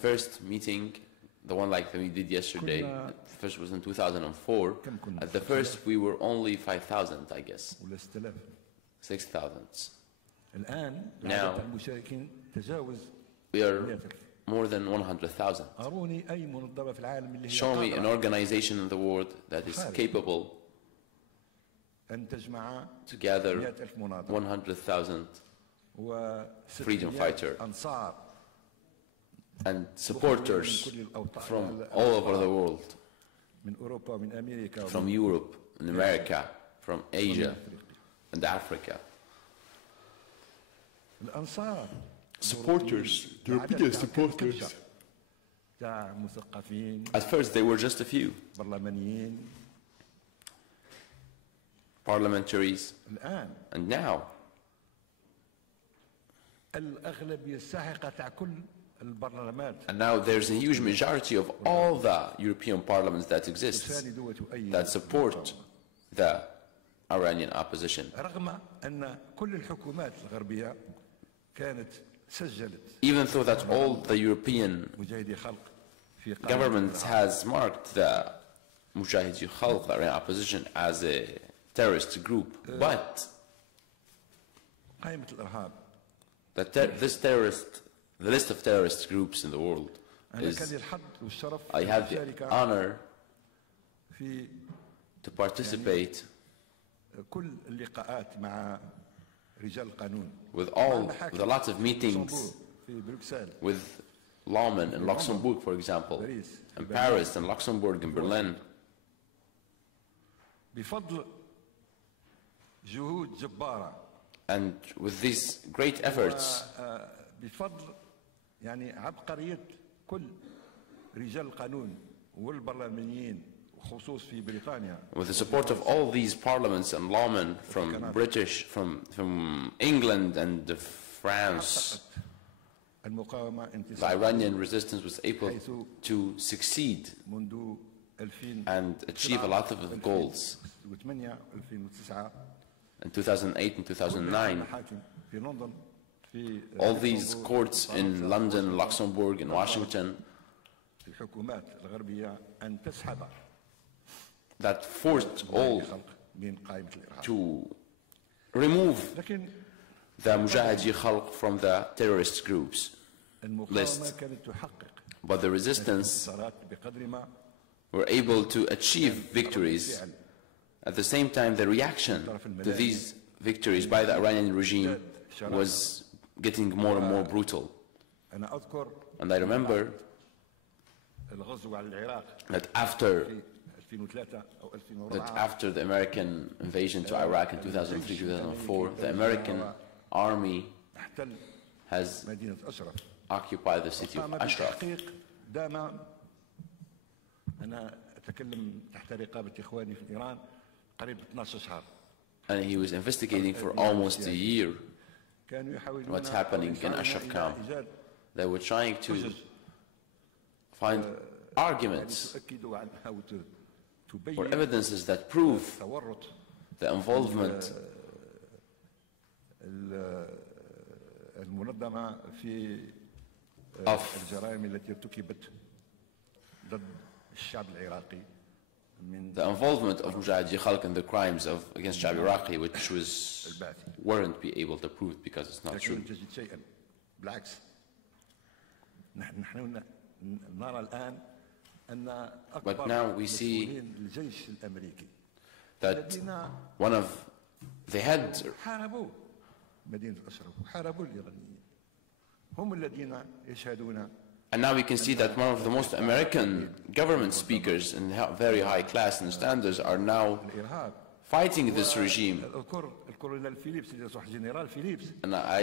first meeting, the one like we did yesterday, the first was in 2004. At the first we were only 5,000, I guess. 6,000. Now we are more than 100,000. Show me an organization in the world that is capable to gather 100,000 freedom fighters and supporters from all over the world, from Europe and America, from Asia and Africa. Supporters, European supporters. At first they were just a few. Parliamentaries. And now there's a huge majority of all the European parliaments that exist that support the Iranian opposition. Even though that all the European governments has marked the Mujahideen Khalq, the Iranian opposition, as a terrorist group, but the list of terrorist groups in the world is, I have the honor to participate with a lot of meetings with lawmen in Luxembourg, for example, in Paris and Luxembourg and Berlin. And with these great efforts, with the support of all these parliaments and lawmen from from England and France, the Iranian resistance was able to succeed and achieve a lot of goals. In 2008 and 2009, all these courts in London, Luxembourg, and Washington that forced all to remove the Mujahidi Khalq from the terrorist groups list. But the resistance were able to achieve victories. At the same time, the reaction to these victories by the Iranian regime was getting more and more brutal. And I remember that after the American invasion to Iraq in 2003, 2004, the American army has occupied the city of Ashraf. And he was investigating for almost a year what's happening in Ashraf camp. They were trying to find arguments or evidences that prove the involvement of Mujahidi Khalq in the crimes against Sha'b Iraqi, which weren't be able to prove because it's not true. But now we see that one of the heads and now we can see that one of the most American government speakers in very high class and standards are now fighting this regime. And I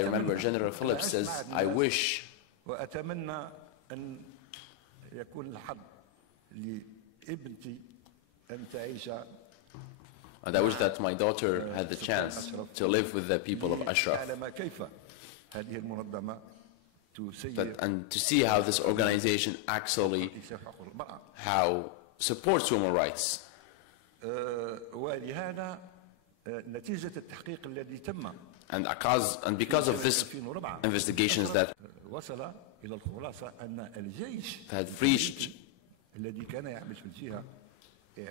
remember General Phillips says, I wish and I wish that my daughter had the chance to live with the people of Ashraf and to see how this organization actually supports human rights. And because of this investigations that had reached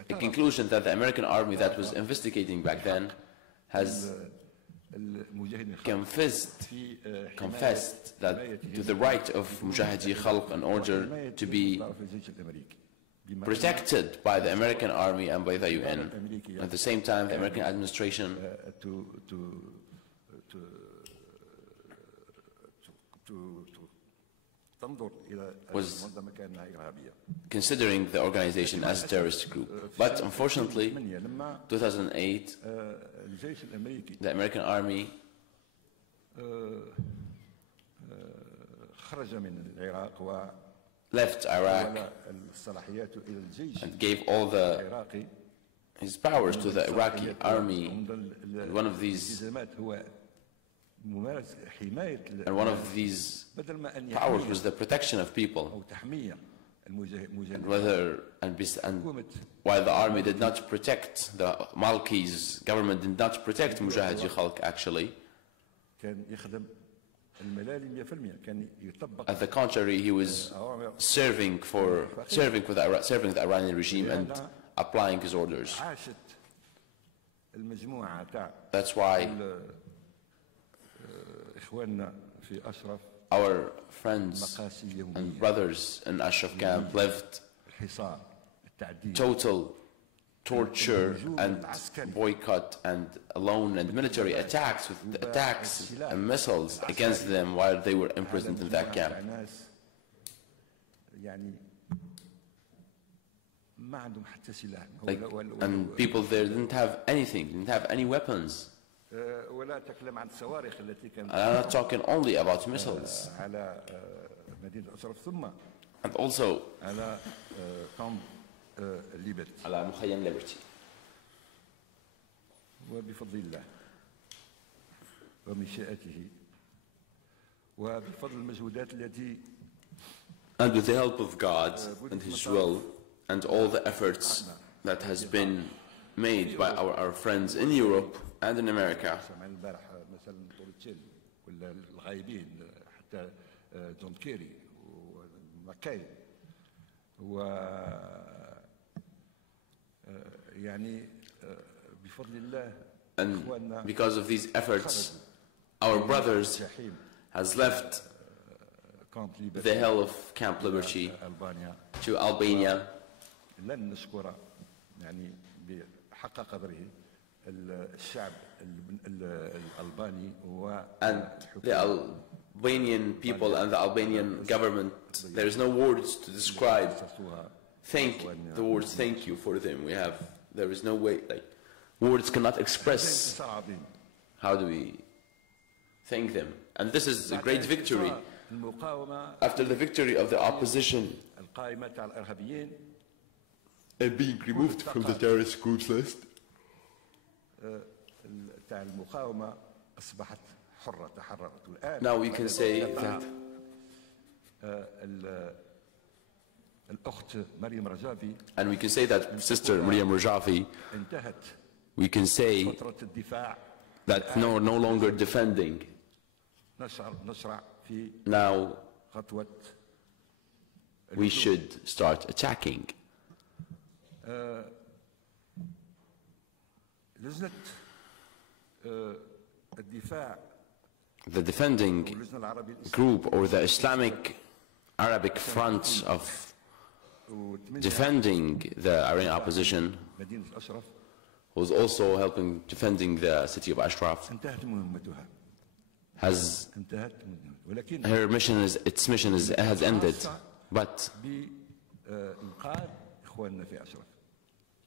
a conclusion that the American army that was investigating back then has confessed that to the right of Mujahidi Khalq in order to be protected by the American army and by the UN. At the same time, the American administration was considering the organization as a terrorist group. But unfortunately, 2008, the American army left Iraq and gave all his powers to the Iraqi army. And one of these powers was the protection of people. And while the army did not protect, the Malki's government did not protect Mujahidi Khalq actually. At the contrary, he was serving the Iranian regime and applying his orders. That's why our friends and brothers in Ashraf camp lived total torture and boycott and alone and military attacks and missiles against them while they were imprisoned in that camp. And people there didn't have anything, didn't have any weapons. And I'm not talking only about missiles. And also على مخيم Liberty. وبفضل الله ومشيئته وبفضل المجهودات التي And with the help of God and His will and all the efforts that has been made by our friends in Europe and in America. مثلا ولا الغايبين حتى جون كيري وماكاي يعني بفضل الله And because of these efforts, our brothers has left the hell of Camp Liberty to Albania. لن نشكر يعني بحق قدره الشعب الألباني And the Albanian people and the Albanian government, there is no words to describe the words thank you for them. There is no way, like, words cannot express how do we thank them. And this is a great victory. After the victory of the opposition and being removed from the terrorist groups list, now we can say that and we can say that Sister Maryam Rajavi, we can say that no longer defending. Now we should start attacking. The defending group, or the Islamic Arabic front of defending the Iranian opposition, who's also helping defending the city of Ashraf, its mission has ended, but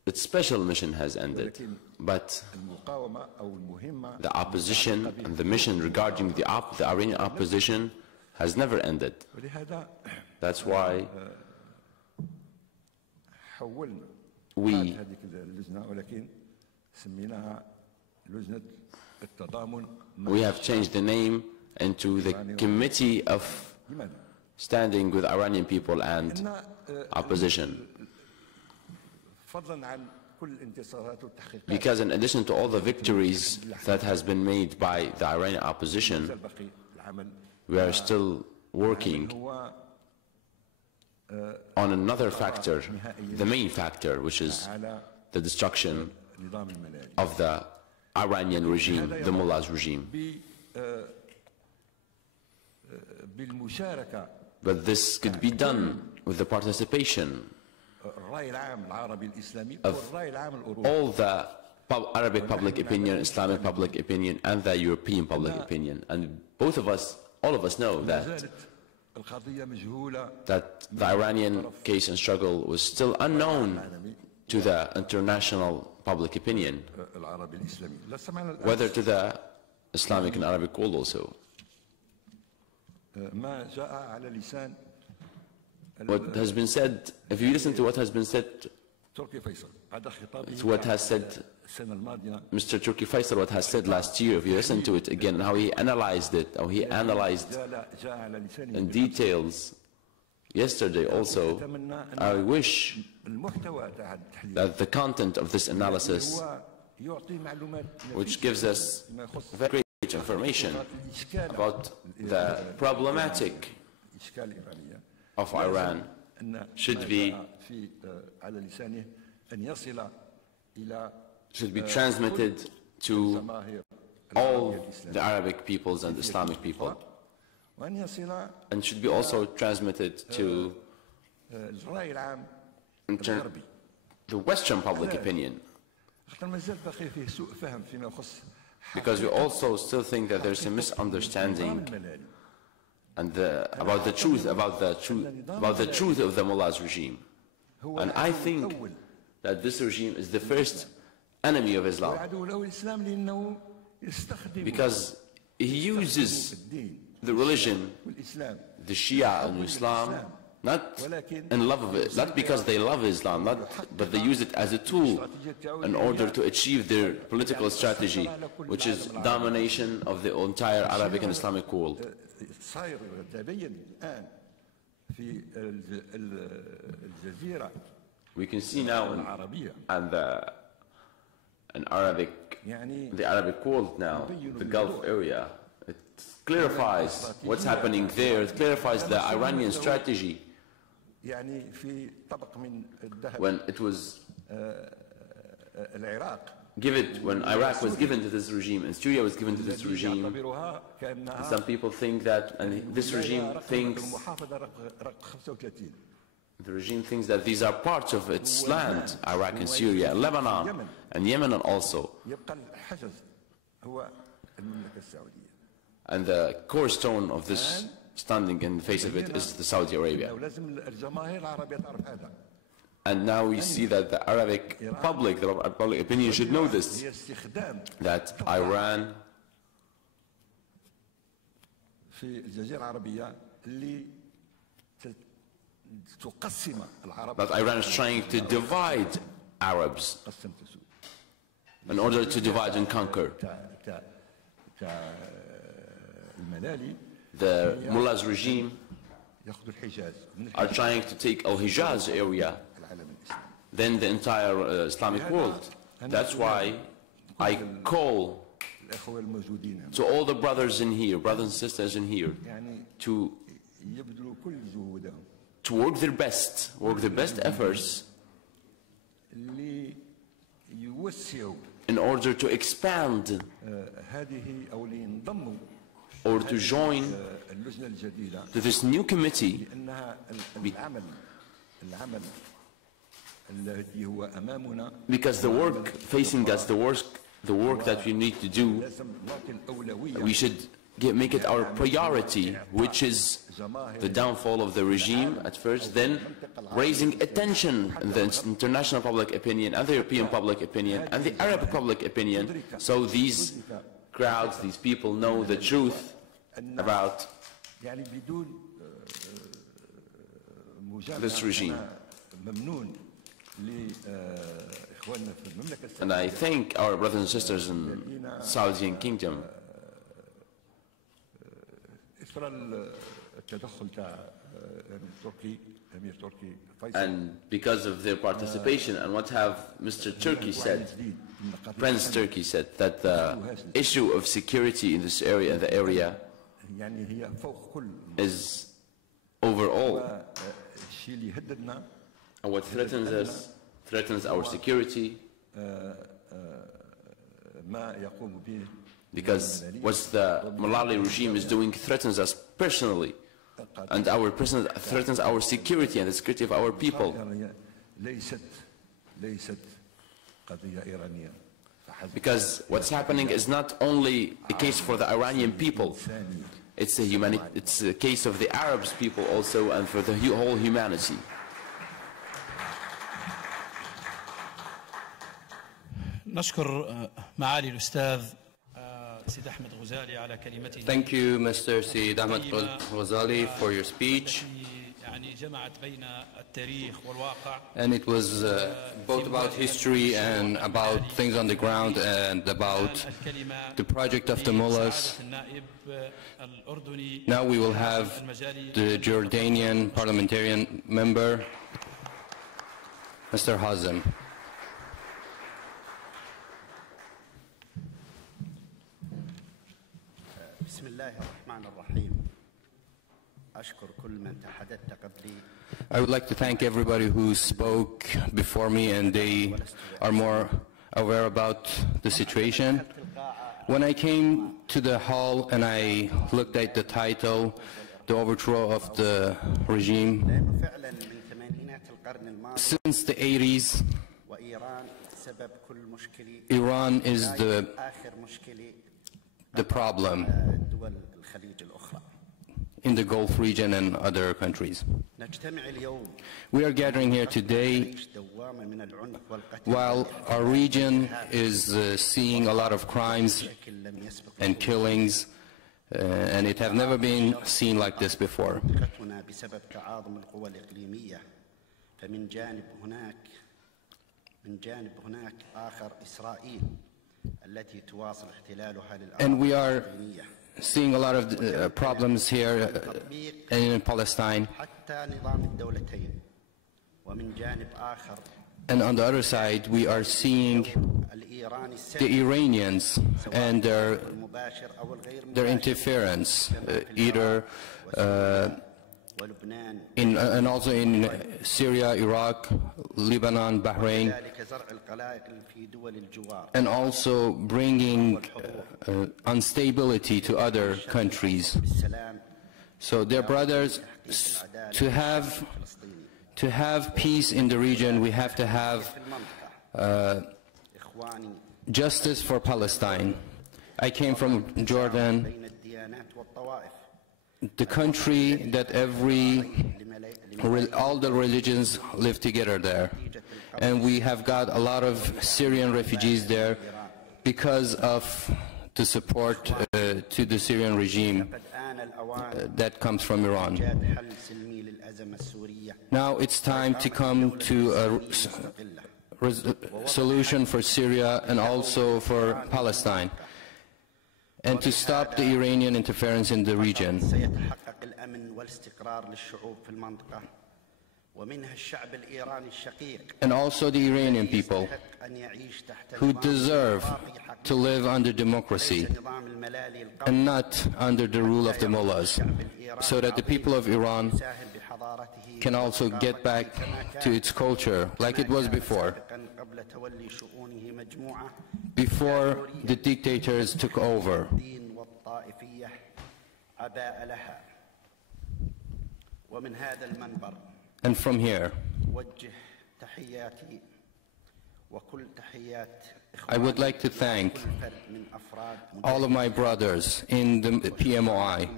its special mission has ended. But the opposition and the mission regarding the Iranian opposition has never ended. That's why we have changed the name into the Committee of Standing with Iranian People and Opposition. Because in addition to all the victories that has been made by the Iranian opposition, we are still working on another factor, the main factor, which is the destruction of the Iranian regime, the mullah's regime. But this could be done with the participation of all the Arabic public opinion, Islamic public opinion, and the European public opinion. And both of us, all of us know that the Iranian case and struggle was still unknown to the international public opinion, whether to the Islamic and Arabic world also. What has been said, if you listen to what has been said, to what has said Mr. Turki Faisal, what has said last year, if you listen to it again, how he analyzed it, how he analyzed in details yesterday also, I wish that the content of this analysis, which gives us very great information about the problematic of Iran, should be transmitted to all the Arabic peoples and Islamic people, and should be also transmitted to the Western public opinion, because we also still think that there's a misunderstanding and about the truth of the mullah's regime. And I think that this regime is the first enemy of Islam, because he uses the religion, the Shia and Islam, not in love of it, not because they love Islam, but they use it as a tool in order to achieve their political strategy, which is domination of the entire Arabic and Islamic world. We can see now in the Arabic world now, the Gulf area, it clarifies what's happening there, it clarifies the Iranian strategy. When it was give it when Iraq was given to this regime and Syria was given to this regime. Some people think that, and this regime thinks, the regime thinks that these are parts of its land, Iraq and Syria, and Lebanon, and Yemen also. And the cornerstone of this standing in the face of it is the Saudi Arabia. And now we see that the Arabic public, the public opinion should know this, that Iran is trying to divide Arabs in order to divide and conquer. The Mullah's regime are trying to take Al-Hijaz area, then the entire Islamic world. That's why I call to all the brothers in here, brothers and sisters in here, to work their best efforts in order to expand or to join to this new committee, because the work facing us, the work that we need to do, we should make it our priority, which is the downfall of the regime at first, then raising attention in the international public opinion and the European public opinion and the Arab public opinion, so these crowds, these people know the truth about this regime. And I thank our brothers and sisters in Saudi Kingdom and because of their participation and what have Mr. Turkey said, Prince Turkey said, that the issue of security in this area, is overall. And what threatens us, threatens our security, because what the Malali regime is doing threatens us personally, and our president threatens our security and the security of our people. Because what's happening is not only a case for the Iranian people, it's a case of the Arab people also, and for the whole humanity. نشكر معالي الأستاذ سيد أحمد غزالي على كلمته. Thank you, Mr. Sayyid Ahmed Ghazali, for your speech. يعني جمعت بين التاريخ والواقع. And it was both about history and about things on the ground and about the project of the mullahs. Now we will have the Jordanian parliamentarian member, Mr. Hazem. I would like to thank everybody who spoke before me, and they are more aware about the situation. When I came to the hall and I looked at the title, The Overthrow of the Regime, since the 80s, Iran is the problem in the Gulf region and other countries. We are gathering here today while our region is seeing a lot of crimes and killings, and it have never been seen like this before. And we are seeing a lot of problems here in Palestine. And on the other side, we are seeing the Iranians and their interference, either and also in Syria, Iraq, Lebanon, Bahrain, and also bringing instability to other countries. So dear brothers, to have peace in the region, we have to have justice for Palestine. I came from Jordan, the country that all the religions live together there. And we have got a lot of Syrian refugees there because of the support to the Syrian regime that comes from Iran. Now it's time to come to a solution for Syria and also for Palestine, and to stop the Iranian interference in the region. And also the Iranian people, who deserve to live under democracy and not under the rule of the mullahs, so that the people of Iran can also get back to its culture like it was before the dictators took over. And from here, I would like to thank all of my brothers in the PMOI,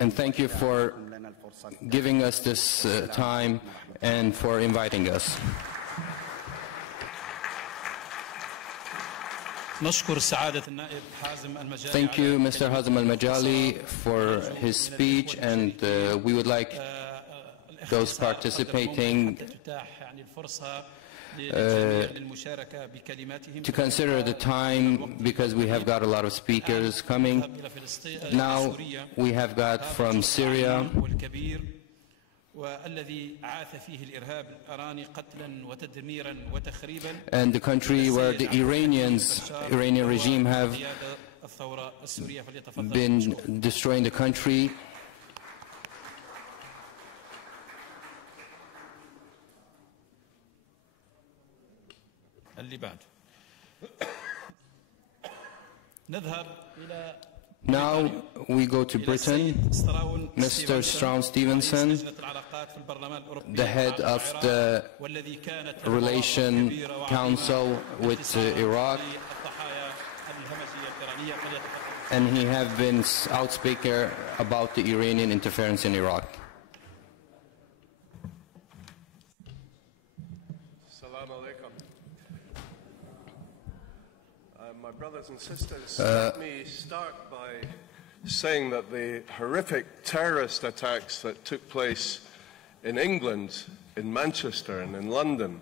and thank you for giving us this time and for inviting us. Thank you, Mr. Hazem Al-Majali, for his speech, and we would like those participating to consider the time, because we have got a lot of speakers coming. Now we have got from Syria, and the country where the Iranian regime have been destroying the country. Now we go to Britain. Mr. Strawn Stevenson, the head of the Relation Council with Iraq, and he has been outspoken about the Iranian interference in Iraq. My brothers and sisters, let me start by saying that the horrific terrorist attacks that took place in England, in Manchester and in London,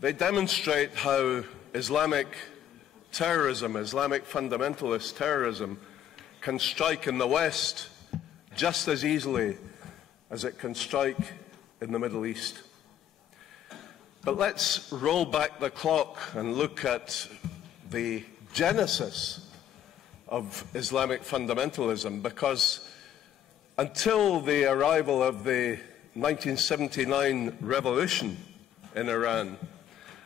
they demonstrate how Islamic terrorism, Islamic fundamentalist terrorism, can strike in the West just as easily as it can strike in the Middle East. But let's roll back the clock and look at the genesis of Islamic fundamentalism, because until the arrival of the 1979 revolution in Iran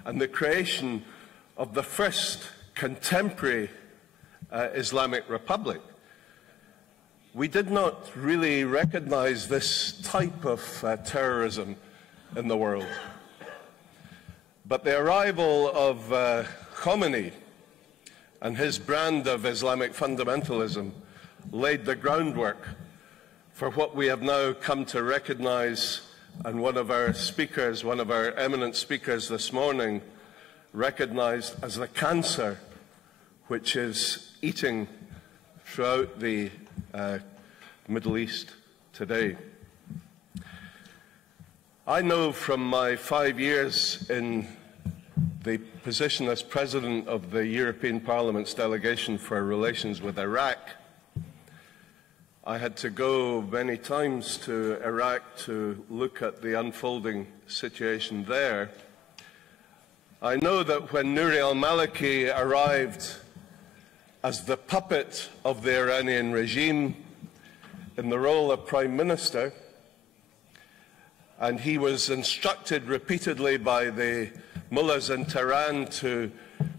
and the creation of the first contemporary Islamic Republic, we did not really recognize this type of terrorism in the world. But the arrival of Khomeini and his brand of Islamic fundamentalism laid the groundwork for what we have now come to recognize, and one of our speakers, one of our eminent speakers this morning, recognized as the cancer which is eating throughout the Middle East today. I know from my 5 years in the position as President of the European Parliament's delegation for relations with Iraq, I had to go many times to Iraq to look at the unfolding situation there. I know that when Nouri al-Maliki arrived as the puppet of the Iranian regime, in the role of Prime Minister, and he was instructed repeatedly by the mullahs in Tehran to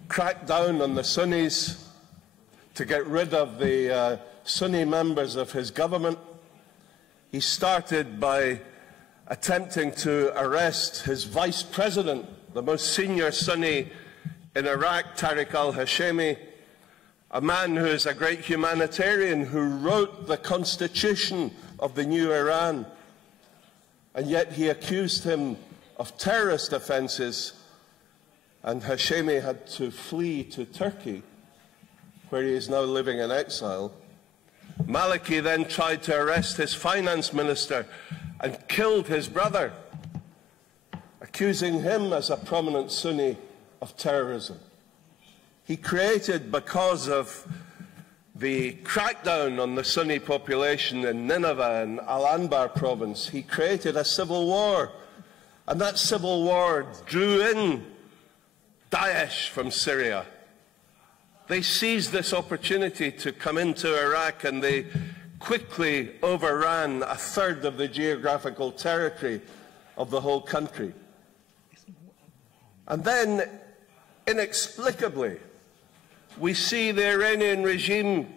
crack down on the Sunnis, to get rid of the Sunni members of his government. He started by attempting to arrest his vice president, the most senior Sunni in Iraq, Tariq al-Hashemi, a man who is a great humanitarian who wrote the constitution of the new Iran, and yet he accused him of terrorist offences, and Hashemi had to flee to Turkey, where he is now living in exile. Maliki then tried to arrest his finance minister and killed his brother, accusing him as a prominent Sunni of terrorism. He created, because of the crackdown on the Sunni population in Nineveh and Al-Anbar province, he created a civil war. And that civil war drew in Daesh from Syria. They seized this opportunity to come into Iraq, and they quickly overran a third of the geographical territory of the whole country. And then, inexplicably, we see the Iranian regime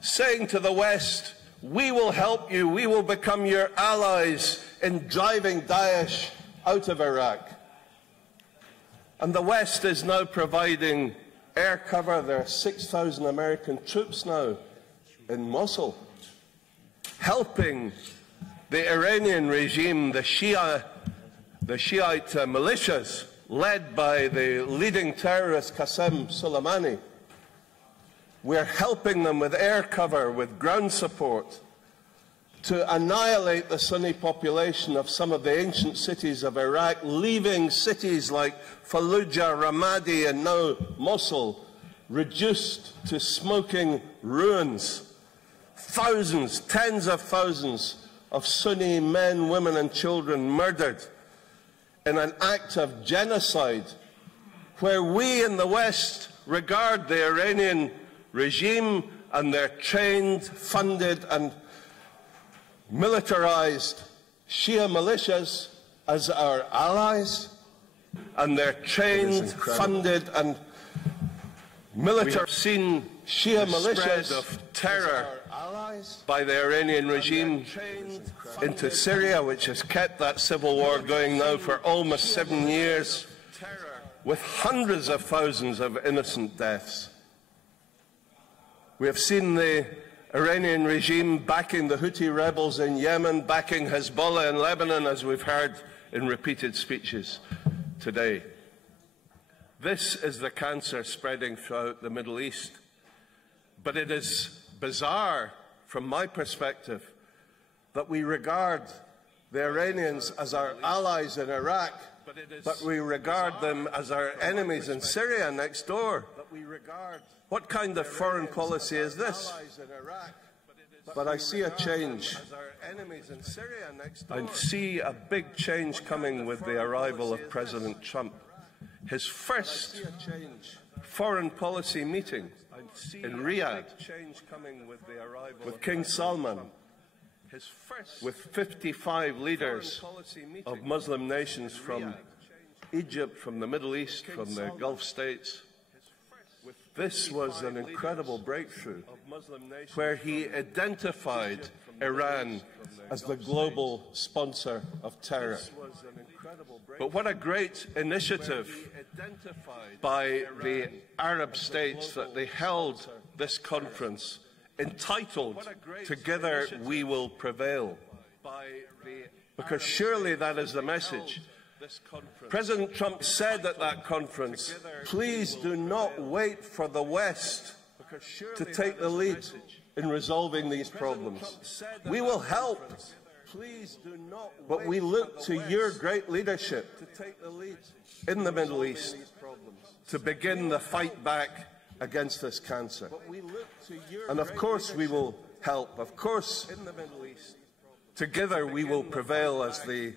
saying to the West, we will help you, we will become your allies in driving Daesh out of Iraq. And the West is now providing air cover. There are 6,000 American troops now in Mosul, helping the Iranian regime, the Shiite militias, led by the leading terrorist Qasem Soleimani. We're helping them with air cover, with ground support, to annihilate the Sunni population of some of the ancient cities of Iraq, leaving cities like Fallujah, Ramadi, and now Mosul reduced to smoking ruins. Thousands, tens of thousands of Sunni men, women, and children murdered in an act of genocide, where we in the West regard the Iranian regime and their trained, funded, and militarized Shia militias as our allies, and their trained, funded, and militarized. We have seen Shia militias of terror by the Iranian regime into Syria, which has kept that civil war going now for almost 7 years, with hundreds of thousands of innocent deaths. We have seen the Iranian regime backing the Houthi rebels in Yemen, backing Hezbollah in Lebanon, as we've heard in repeated speeches today. This is the cancer spreading throughout the Middle East. But it is bizarre, from my perspective, that we regard the Iranians as our allies in Iraq, but we regard them as our enemies in Syria next door. What kind of foreign policy is this? But I see a change. I see a big change coming with the arrival of President Trump. His first foreign policy meeting in Riyadh with King Salman, with 55 leaders of Muslim nations from Egypt, from the Middle East, from the Gulf states. This was an incredible breakthrough, where he identified Iran as the global sponsor of terror. But what a great initiative by the Arab states that they held this conference entitled "Together We Will Prevail." Because surely that is the message. President Trump said at that conference, please do not wait for the West to take the lead in resolving these problems. We will help, but we look to your great leadership in the Middle East to begin the fight back against this cancer. And of course we will help. Of course, together we will prevail, as the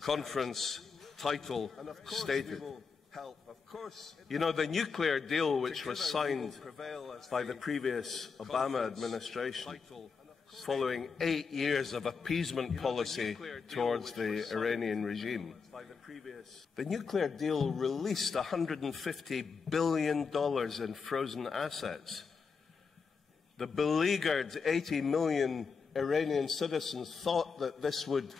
conference title stated. You know, the nuclear deal which was signed by the previous Obama administration following 8 years of appeasement policy towards the Iranian regime. The nuclear deal released $150 billion in frozen assets. The beleaguered 80 million Iranian citizens thought that this would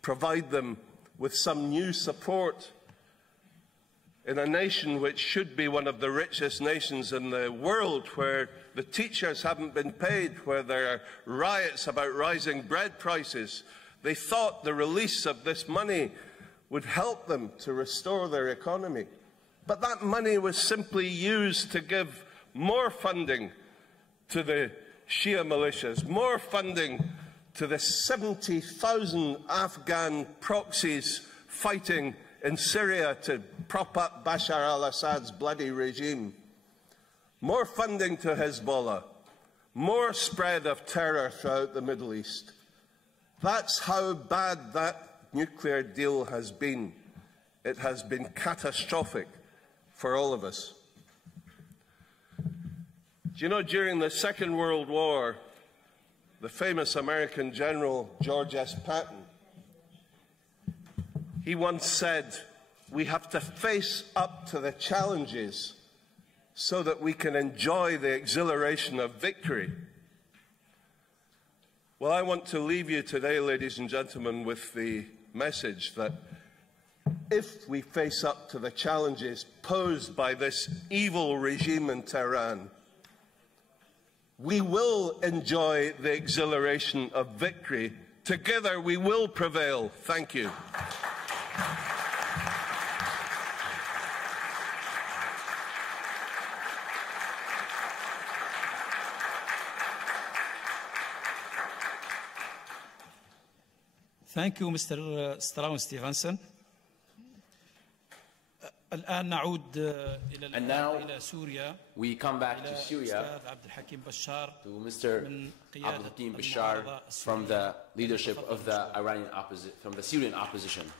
provide them with some new support in a nation which should be one of the richest nations in the world, where the teachers haven't been paid, where there are riots about rising bread prices. They thought the release of this money would help them to restore their economy. But that money was simply used to give more funding to the Shia militias, more funding to the 70,000 Afghan proxies fighting in Syria to prop up Bashar al-Assad's bloody regime, more funding to Hezbollah, more spread of terror throughout the Middle East. That's how bad that nuclear deal has been. It has been catastrophic for all of us. Do you know, during the Second World War, the famous American general George S. Patton, he once said, "We have to face up to the challenges so that we can enjoy the exhilaration of victory." Well, I want to leave you today, ladies and gentlemen, with the message that if we face up to the challenges posed by this evil regime in Tehran, we will enjoy the exhilaration of victory. Together we will prevail. Thank you. Thank you, Mr. Strawn Stevenson. الآن نعود إلى سوريا. We come back to Syria, to Mr. Abdul Hakim Bashar from the leadership of the from the Syrian opposition.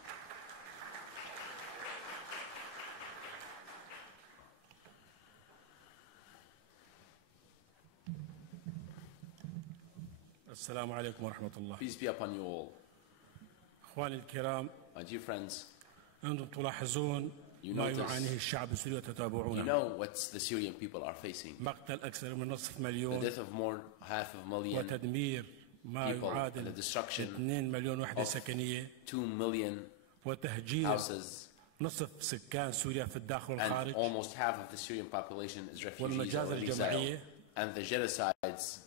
السلام عليكم ورحمة الله. Peace be upon you all. أخواني الكرام, my dear friends, أنتم تلاحظون ما يعانيه الشعب السوري وتتابعونه. You know what the Syrian people are facing. مقتل أكثر من نصف مليون. The death of more half of a million. وتدمير ما يعادل 2 مليون وحدة سكنية. 2 million وتهجير houses. نصف سكان سوريا في الداخل والخارج. And almost half of the Syrian population is refugees والمجازر or الجماعية. And the genocides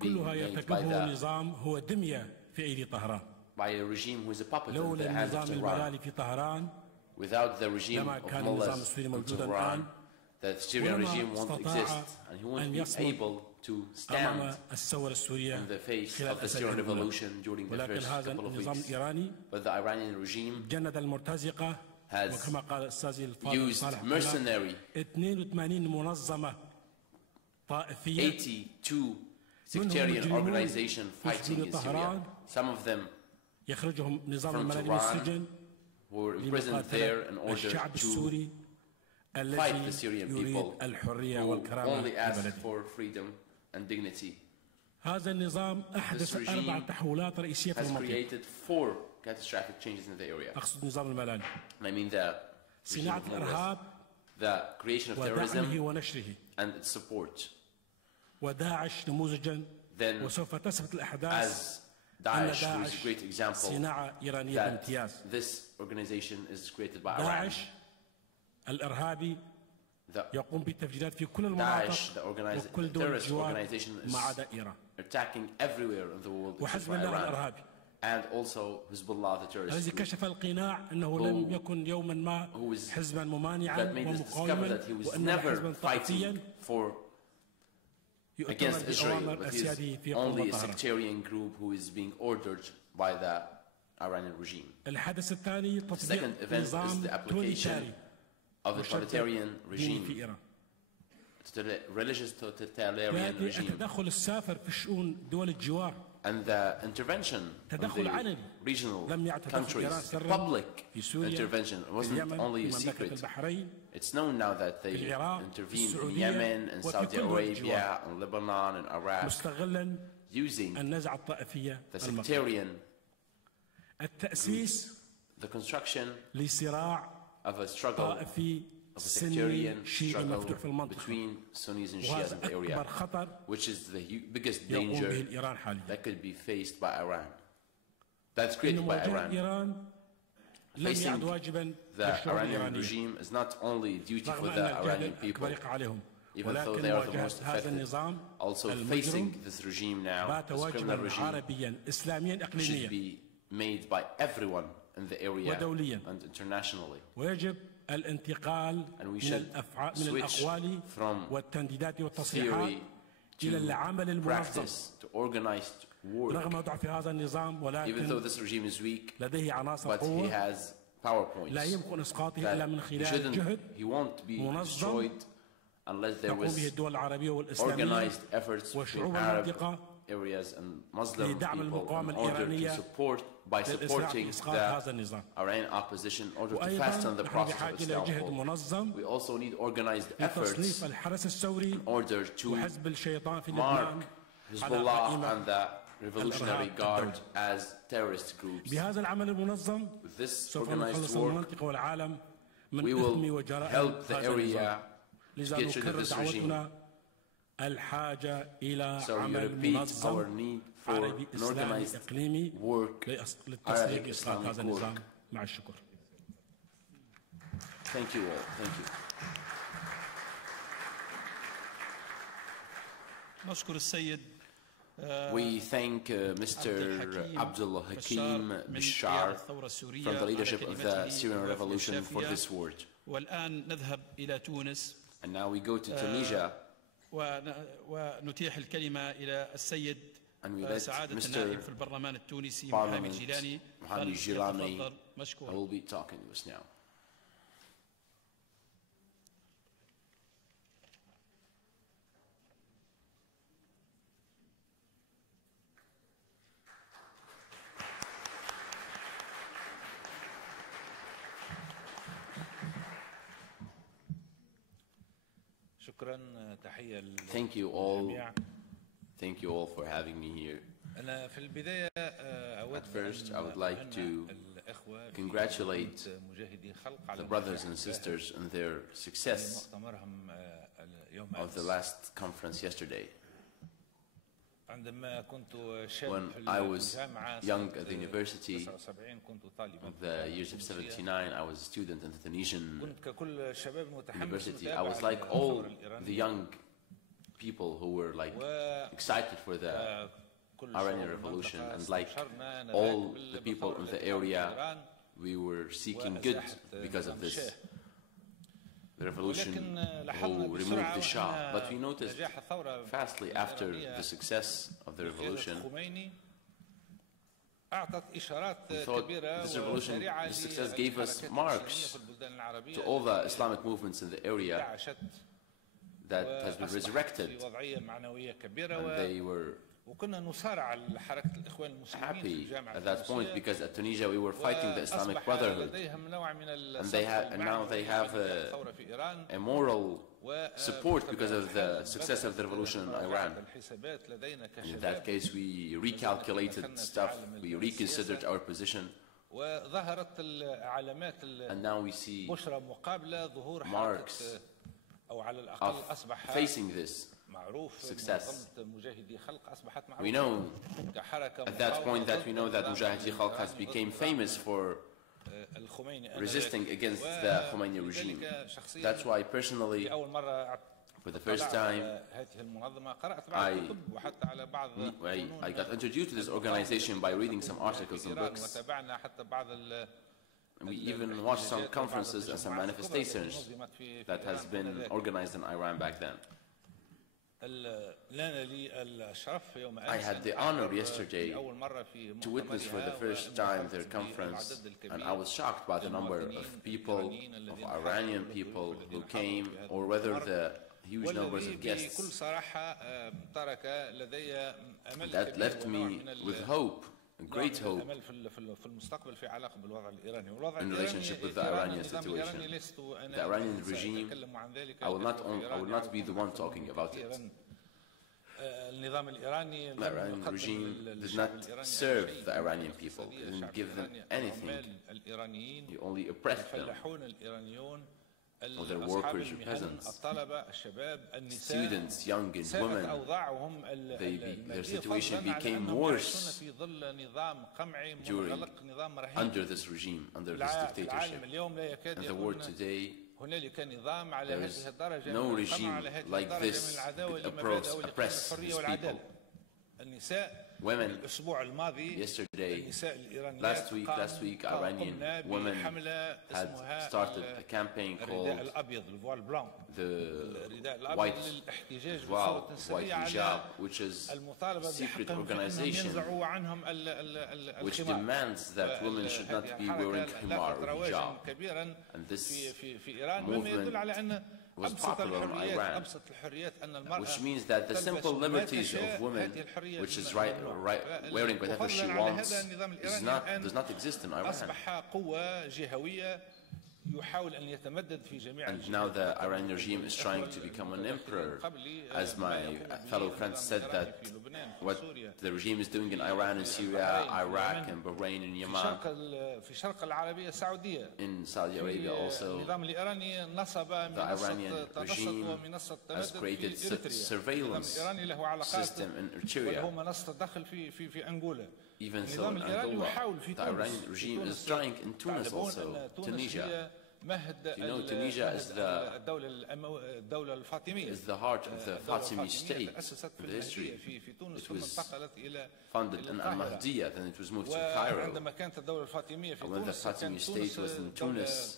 كلها يرتكبه النظام هو دمية في أيدي طهران. By a regime who is a puppet لولا in the hands of النظام الملالي في طهران without the regime of mullahs in Tehran, the Syrian regime won't exist, and he won't be able to stand in the face of the Syrian revolution during the first couple of weeks. But the Iranian regime has used mercenary 82 sectarian organizations fighting in Syria. Some of them from Tehran were imprisoned there in order to fight the Syrian people who only ask for freedom and dignity. This regime has created 4 catastrophic changes in the area. I mean the creation of terrorism and its support. Then, as Daesh, who is a great example, that this organization is created by Iran. Daesh, the terrorist organization, is attacking everywhere in the world except by Iran. And also Hezbollah, the terrorist group, that made us discover that he was never fighting against Israel, but he is only a sectarian group who is being ordered by the Iranian regime. The second event is the application of the totalitarian regime, religious totalitarian regime, and the intervention of the regional countries, the public intervention. It wasn't only a secret. It's known now that they intervened in Yemen and Saudi Arabia and Lebanon and Iraq, using النزعة الطائفية the المقصود. sectarian, التأسيس the construction لصراع of a struggle, طائفي of a سني sectarian شيعي مفتوح في struggle المنطقة، between Sunnis and Shias in the وهذا area, أكبر خطر which is the biggest يقوم به danger الإيران حاليا. that could be faced by Iran. That's إن created by مواجهة Iran. إيران لم Facing يعد واجبا the للشعوب Iranian الإيرانية regime is not only duty رغم for أن the الجهل Iranian people, الأكبر يقع عليهم، even though ولكن they are the مواجهة most هذا affected. النظام Also المجرم facing this regime now, بات this criminal واجبا regime, عربيا إسلاميا should إقليميا be made by everyone in the area ودوليا. and internationally. ويجب الانتقال And we من should من switch الأقوال from والتنديدات والتصريحات theory إلى to العمل المنظم. practice, to organized work. رغم ضعف هذا النظام Even though ولكن this regime is weak, لديه عناصر but he قوة has PowerPoints لا يمكن إسقاطه إلا that من خلال جهد he won't be منظم destroyed unless there تقوم به was الدول العربية والإسلامية organized efforts between وشعوب Arab المنطقة areas and Muslim لدعم people المقاومة in order to الإيرانية support by للإسراع في supporting إسقاط هذا the النظام. Iranian opposition in order to وأيضا fasten the نحن process of بحاجة its إلى جهد downfall. منظم We also need organized efforts لتصنيف الحرس الثوري in order to وحزب الشيطان في لبنان mark على Hezbollah قائمة and the Revolutionary الإرهاب Guard الدولي. as terrorist groups. بهذا العمل المنظم With this سوف organized نخلص work, المنطقة والعالم من we إثم will وجرائم help the هذا النظام. area لذا get rid of نكرر this regime. دعوتنا الحاجة إلى So we عمل repeat our منظم need for عربي an إسلامي organized إقليمي work, للتصديق Arabic إسقاط هذا Islamic النظام. work. مع الشكر. Thank you all. Thank you. نشكر السيد We thank Mr. Abdul Hakim Bishar from the leadership of the Syrian Revolution for this word. والآن نذهب إلى تونس. And now we go to Tunisia. ونتيح الكلمة إلى السيد سعادة النائب في البرلمان التونسي محمد الجيلاني. Mohamed Jilani مشكور. will be talking to us now. شكرا تحية Thank you all. للجميع. Thank you all for having me here. أنا في البداية أود At first, I would like to الأخوة congratulate مجاهدي خلق the على brothers and sisters in their success مؤتمرهم يوم of the last conference yesterday. عندما كنت شاب When في I was الجامعة young at the university, 79 كنت طالبا in the years of 79, I was a student in the Tunisian كنت ككل الشباب متحمس university. I was like all the young people who were like excited for the Iranian revolution, and like all the people in the area, we were seeking good because of this, the revolution who removed the Shah. But we noticed fastly after the success of the revolution, we thought this revolution, this success gave us marks to all the Islamic movements in the area that has been resurrected, and they were happy at that point because at Tunisia we were fighting the Islamic Brotherhood, and now they have a moral support because of the success of the revolution in Iran. And in that case, we recalculated stuff, we reconsidered our position, and now we see marks of facing this success. We know at that point that we know that Mujahidi Khalq has become famous for resisting against the Khomeini regime. That's why personally, for the first time, I got introduced to this organization by reading some articles and books. And we even watched some conferences and some manifestations that has been organized in Iran back then. I had the honor yesterday to witness for the first time their conference, and I was shocked by the number of people, of Iranian people who came, or whether the huge numbers of guests. That left me with hope, great hope, in relationship with the Iranian situation. The Iranian regime, I will not be the one talking about it. The Iranian regime did not serve the Iranian people. It didn't give them anything. You only oppressed them. Whether workers or peasants, students, young and women, their situation became worse under this regime, under this dictatorship. In the world today, there is no regime like this that could oppress these people. Women, yesterday, last week, Iranian women had started a campaign called the White Hijab, which is a secret organization which demands that women should not be wearing himar or hijab. And this movement was popular in Iran, which means that the simple liberties of women, which is wearing whatever she wants, does not exist in Iran. And now the Iranian regime is trying to become an emperor. As my fellow friends said, that what the regime is doing in Iran and Syria, Iraq and Bahrain and Yemen, in Saudi Arabia also, the Iranian regime has created a surveillance system in Eritrea. Even so, in Angola, the Iranian regime is trying in Tunis also, Tunisia. You know, Tunisia is the heart of the Fatimi state in the history. It was founded in Al-Mahdiya, then it was moved to Cairo. And when the Fatimi state was in Tunis,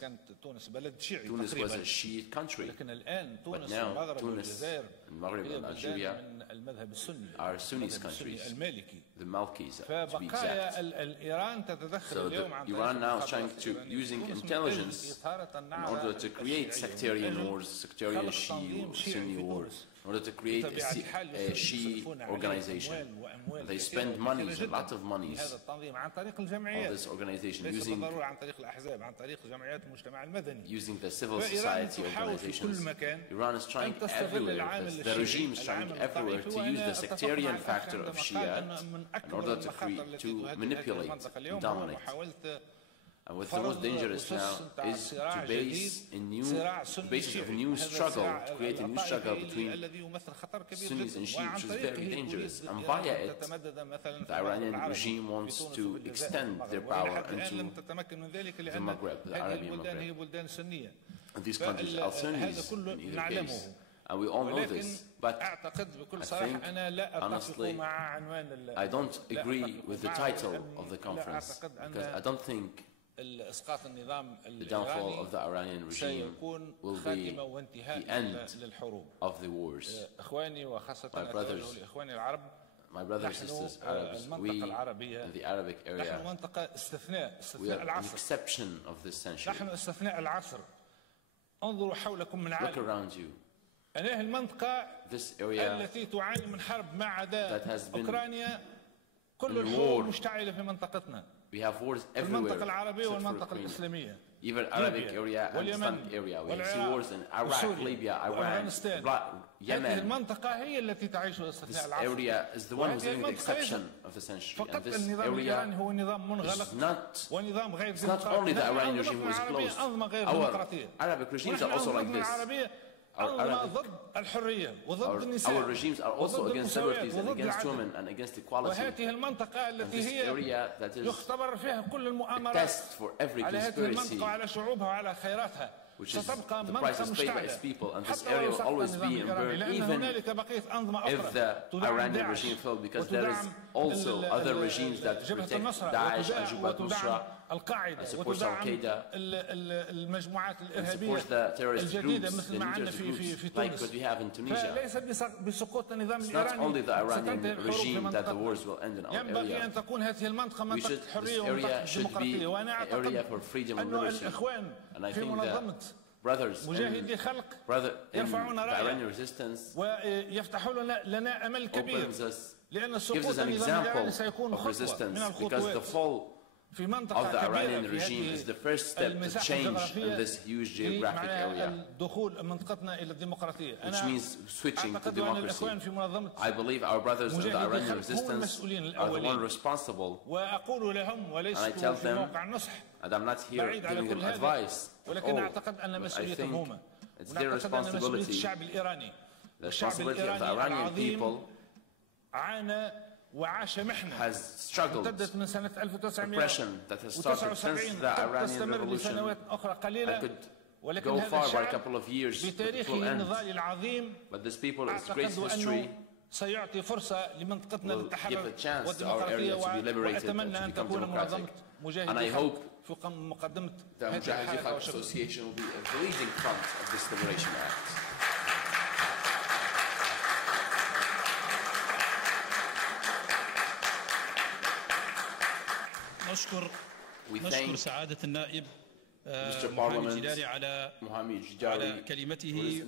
Tunis was a Shiite country. But now Tunis and Maghreb and Algeria are Sunni countries, the Malkis to be exact. So Iran now is trying to, using intelligence, in order to create sectarian wars, sectarian Shia or Sunni wars, in order to create a Shia organization. They spend monies, a lot of monies, on this organization, using the civil society organizations. Iran is trying everywhere, the regime is trying everywhere to use the sectarian factor of Shia in order to manipulate and dominate. And what's the most dangerous now is to base a new struggle, to create a new struggle between Sunnis and Shiites, which is very dangerous. And via it, the Iranian regime wants to extend their power into the Maghreb, the Arabian Maghreb. And these countries are Sunnis in either case. And we all know this, but I think, honestly, I don't agree with the title of the conference, because I don't think the downfall of the Iranian regime will be the end of the wars. My brothers and sisters, Arabs, we in the Arabic area, we are an exception of this century. Look around you. This area that has been in war. We have wars everywhere, even Arabic area and Islamic area. We see wars in Iraq, Libya, Iran, Yemen. This area is the one who's in the exception of the century. And this area is not only the Iranian regime who is closed. Our Arabic regimes are also like this. Our regimes are also against liberties and against women and against equality. And this area that is a test for every conspiracy, which is the price is paid by its people, and this area will always be in burn, even if the Iranian regime failed, because there is also other regimes that protect Daesh and Jabhat Nusra, and supports Al-Qaeda, and supports the terrorist groups, the new terrorist groups, like what we have in Tunisia. It's not only the Iranian regime that the wars will end in our area. This area should be an area for freedom and liberty. And I think that brothers in the Iranian resistance opens us, gives us an example of resistance, because the fall of the Iranian regime is the first step to change in this huge geographic area, which means switching to democracy. I believe our brothers in the Iranian resistance are the ones responsible, and I tell them, and I'm not here giving them advice at all, but I think it's their responsibility, the responsibility of the Iranian people has struggled. Oppression that has started since the Iranian Revolution and could go far by a couple of years, but it will end. But this people, its great history, will give a chance to our area to be liberated and to become democratic. And I hope the Mujahideen Association will be at the leading front of this Liberation Act. نشكر سعادة النائب محامي الجداري على كلمته.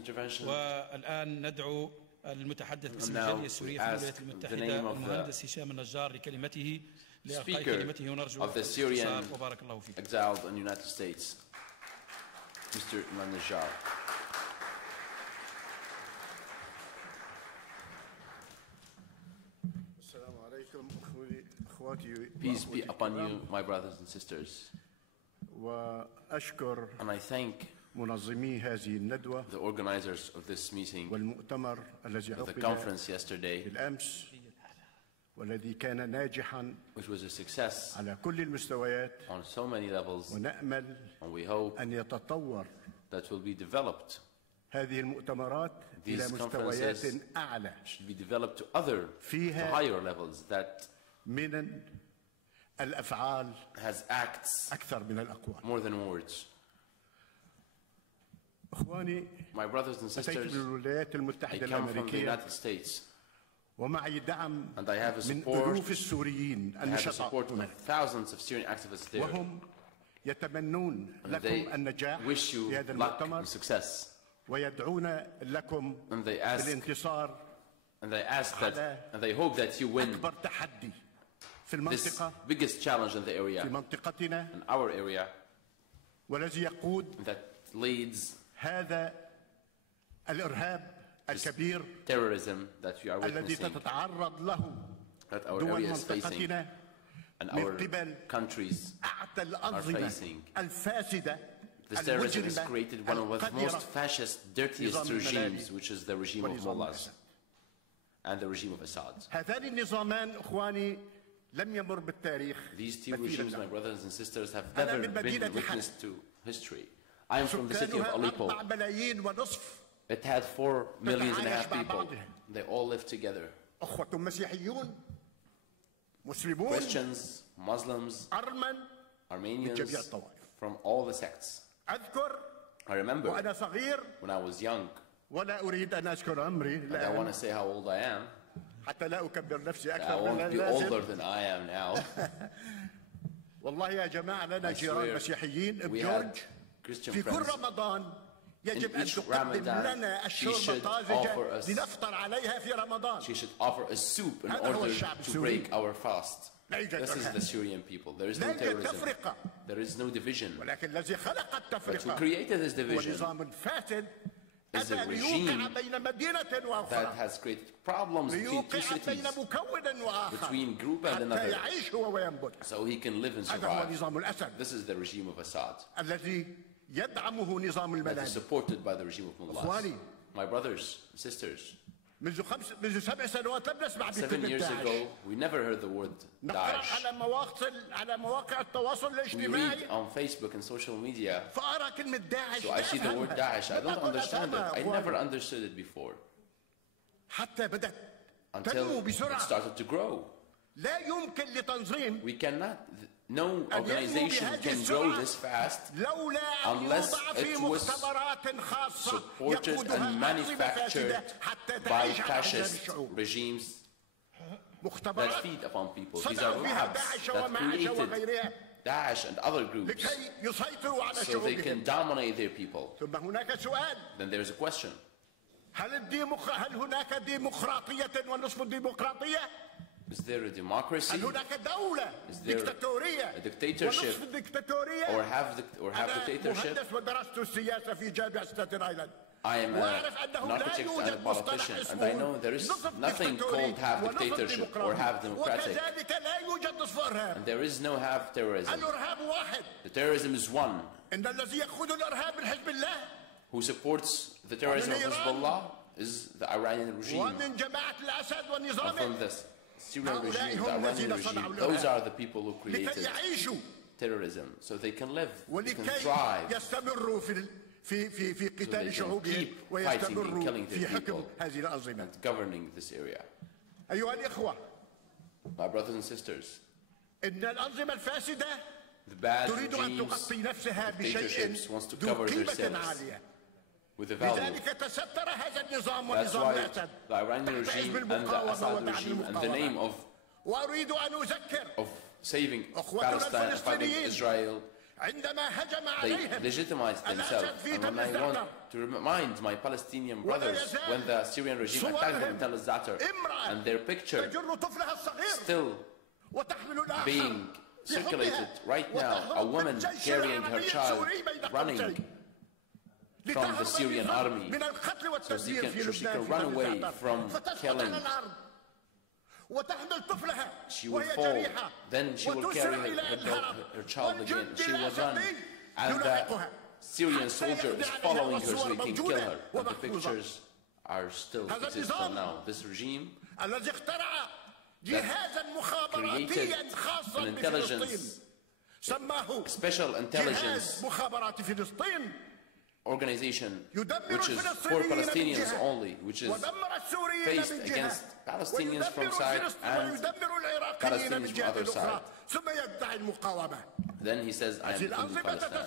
والآن ندعو المتحدث باسم الجالية السورية في الولايات المتحدة المهندس هشام النجار لكلمته لإلقاء كلمته ونرجو الاختصار وبارك الله فيك. Exiled in the United States, Mr. Najjar. Peace be upon you, my brothers and sisters. And I thank the organizers of this meeting, of the conference yesterday, which was a success on so many levels, and we hope that will be developed. These conferences should be developed to higher levels, that has acts more than words. My brothers and sisters, I come from the United States, and I have a support of thousands of Syrian activists there. And they wish you luck and success. And they ask that, and they hope that you win this biggest challenge in the area, in our area, that leads this terrorism that we are witnessing, that our area is facing, and our countries are facing. This terrorism has created one of the most fascist, dirtiest regimes, which is the regime of mullahs and the regime of Assad. These two regimes, my brothers and sisters, have never been witnessed to history. I am from the city of Aleppo. It had 4.5 million people. They all live together. Christians, Muslims, Armenians, from all the sects. I remember when I was young, and I want to say how old I am. I won't be older than I am now. I swear, we had Christian friends. In each Ramadan, she should offer a soup in order to break our fast. This is the Syrian people. There is no terrorism. There is no division. But who created this division is a regime that has created problems between two cities, between group and another, so he can live and survive. This is the regime of Assad, that is supported by the regime of mullahs. My brothers and sisters, 7 years ago, we never heard the word Daesh. We read on Facebook and social media, so I see the word Daesh. I don't understand it. I never understood it before, until it started to grow. We cannot, no organization can grow this fast unless it was supported and manufactured by fascist regimes that feed upon people. These are labs that created Daesh and other groups so they can dominate their people. Then there's a question. Is there a democracy? هل هناك دولة ديكتاتورية a dictatorship ونصف الديكتاتورية or have dictatorship? مهندس ودرست السياسة في جامعة ستاتن آيلاند I am an architect and a politician, and I know there is nothing called half dictatorship or half democratic, and there is no half terrorism. The terrorism is one. Who supports the terrorism of Hezbollah is the Iranian regime. And from this Syrian regime, the Iranian regime, those are the people who created terrorism, so they can live, they can thrive. في قتال شعوبهم ويستمروا في حكم هذه الأنظمة. Governing this area. أيها الإخوة. My brothers and sisters. إن الأنظمة الفاسدة تريد أن تغطي نفسها بشيء ذو قيمة عالية. لذلك تستر هذا النظام ونظام الأسد تحت حزب المقاومة ودعم المقاومة. وأريد أن أذكر of saving Palestine and fighting Israel. They legitimized themselves, and when I want to remind my Palestinian brothers when the Syrian regime attacked them in Tel Zatar, and their picture still being circulated right now, a woman carrying her child running from the Syrian army, so she can run away from killing. She will fall, then she will carry her child again. She will run, and the Syrian soldier is following her so he can kill her. And the pictures are still existing now. This regime created an intelligence, special intelligence organization which is for Palestinians only, which is faced against Palestinians from side and Palestinians from other side. Then he says, I am from Palestine.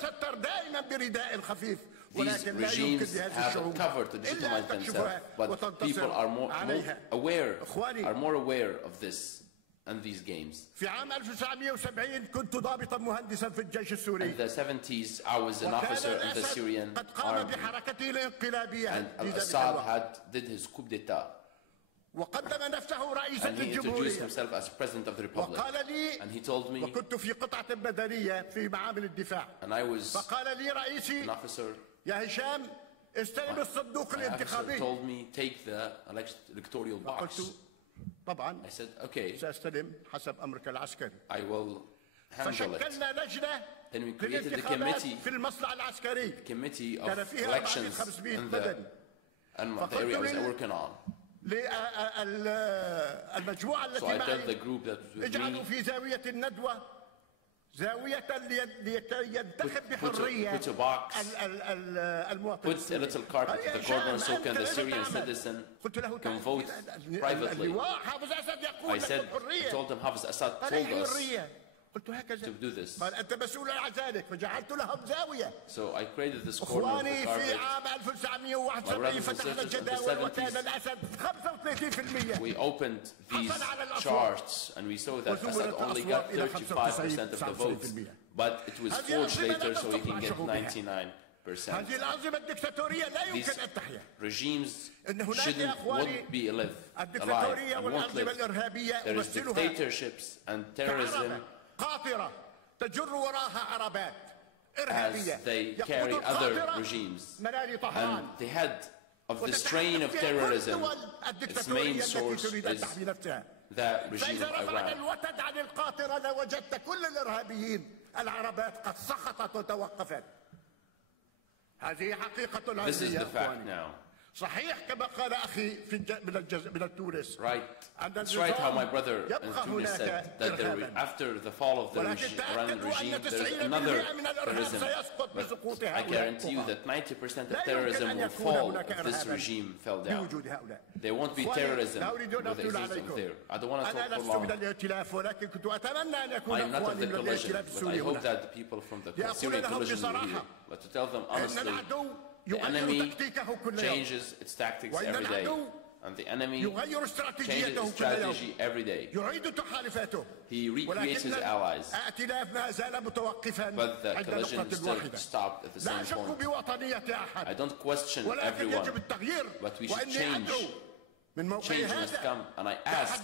These regimes have a cover to legitimize themselves, but people are more aware of this and these games. في عام 1970 كنت ضابطا مهندسا في الجيش السوري. In the 70s, I was an officer in the Syrian army, and Assad did his coup d'état. وقدم نفسه رئيسا And he introduced للجمهورية. himself as president of the republic. وقال لي And he told me, وكنت في قطعة بدنية في معامل الدفاع. and I was فقال لي رئيسي an officer. يا هشام استلم الصندوق الانتخابي. Told me take the electoral box. طبعا. I said okay. سأستلم حسب أمرك العسكري. I will handle it. فشكلنا لجنة Then we created the committee of elections in the area I was working on. للمجموعة So I told the group that was with اجعلوا me, في زاوية الندوة زاوية لكي ينتخب بحرية put a box, المواطن put a little card at the corner so can the Syrian citizen can vote privately. I said, I told them Hafiz Assad told us to do this. قال أنت مسؤول عن ذلك فجعلت لهم زاوية. So I created this corner of the في carpet. عام 1971 فتحنا الجداول وكان الأسد 35%. We opened these charts and we saw that Assad only got 35% of the votes, but it was forged later so he can get 99%. هذه الأنظمة الدكتاتورية لا يمكن أن تحيا. Regimes won't be alive and won't live. There is dictatorships and terrorism قاطرة تجر وراها عربات as إرهابية. they carry other regimes. And the head of this strain of terrorism, its main source is the regime of Iran. الوتد عن القاطرة لوجدت كل الإرهابيين العربات قد سقطت وتوقفت. هذه حقيقة This is the fact now. صحيح كما قال أخي من تونس. Right. It's right how my brother in Tunis said that after the fall of the Iranian regime, there's another terrorism. But I guarantee you that 90% of terrorism will fall if this regime fell down. There won't be terrorism with the existence there. I don't want to talk for long. I am not of the coalition, but I hope that the people from the Syrian coalition will hear. But to tell them honestly, the enemy changes its tactics every day, and the enemy changes its strategy every day. He recreates his allies, but the coalition is still stopped at the same point. I don't question everyone, but we should change change must come. And I ask,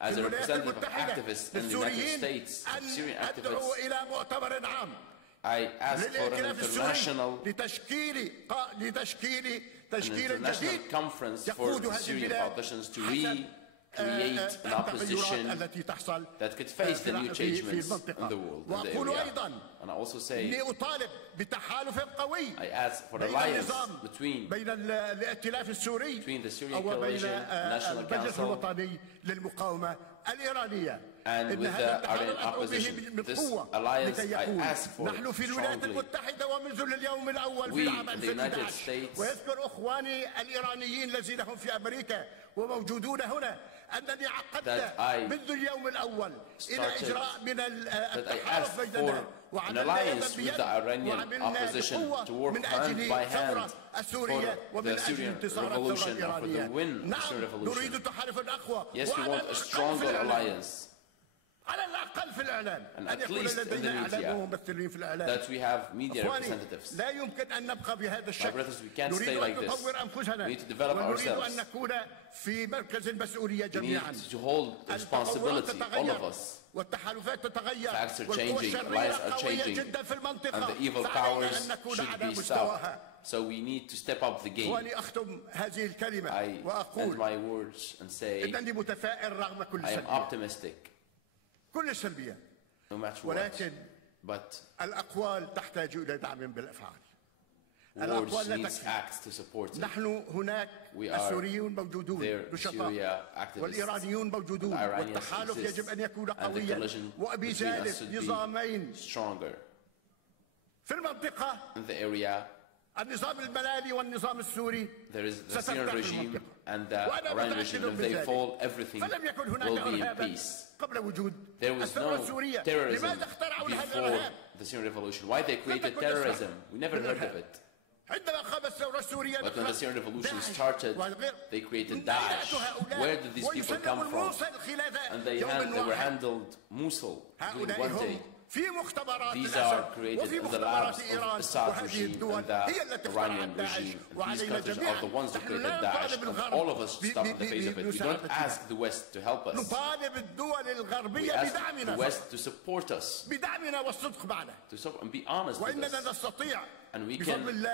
as a representative of activists in the United States, of Syrian activists, I ask for an international conference for the Syrian politicians to create an opposition that could face the new changements in the world, in the area. And I also say, I ask for alliance between the Syrian Coalition, National Council, and with the Iranian opposition. This alliance I ask for strongly. We in the United States that I asked for an alliance with the Iranian opposition to work hand by hand for the Syrian revolution and for the win of the Syrian revolution. Yes, we want a stronger alliance. And at least in the media, that we have media representatives. My brothers, we can't stay like this. We need to develop ourselves. We need to hold responsibility, all of us. Facts are changing, lies are changing, and the evil powers should be stopped. So we need to step up the game. I end my words and say, I am optimistic. No matter what. But words needs acts to support it. We are there, Syria activists, the Iranians exist, and the collision between us should be stronger. In the area, there is the Syrian regime and the Iranian regime. If they fall, everything will be in peace. There was no terrorism before the Syrian revolution. Why they created terrorism? We never heard of it. But when the Syrian revolution started, they created Daesh. Where did these people come from? And they were handled Mosul during one day. These are created in the labs of Assad regime and the Iranian regime. And these countries are the ones that created Daesh. And all of us stop in the face of it. We don't ask the West to help us. We ask the West to support us. And be honest with us. And we can win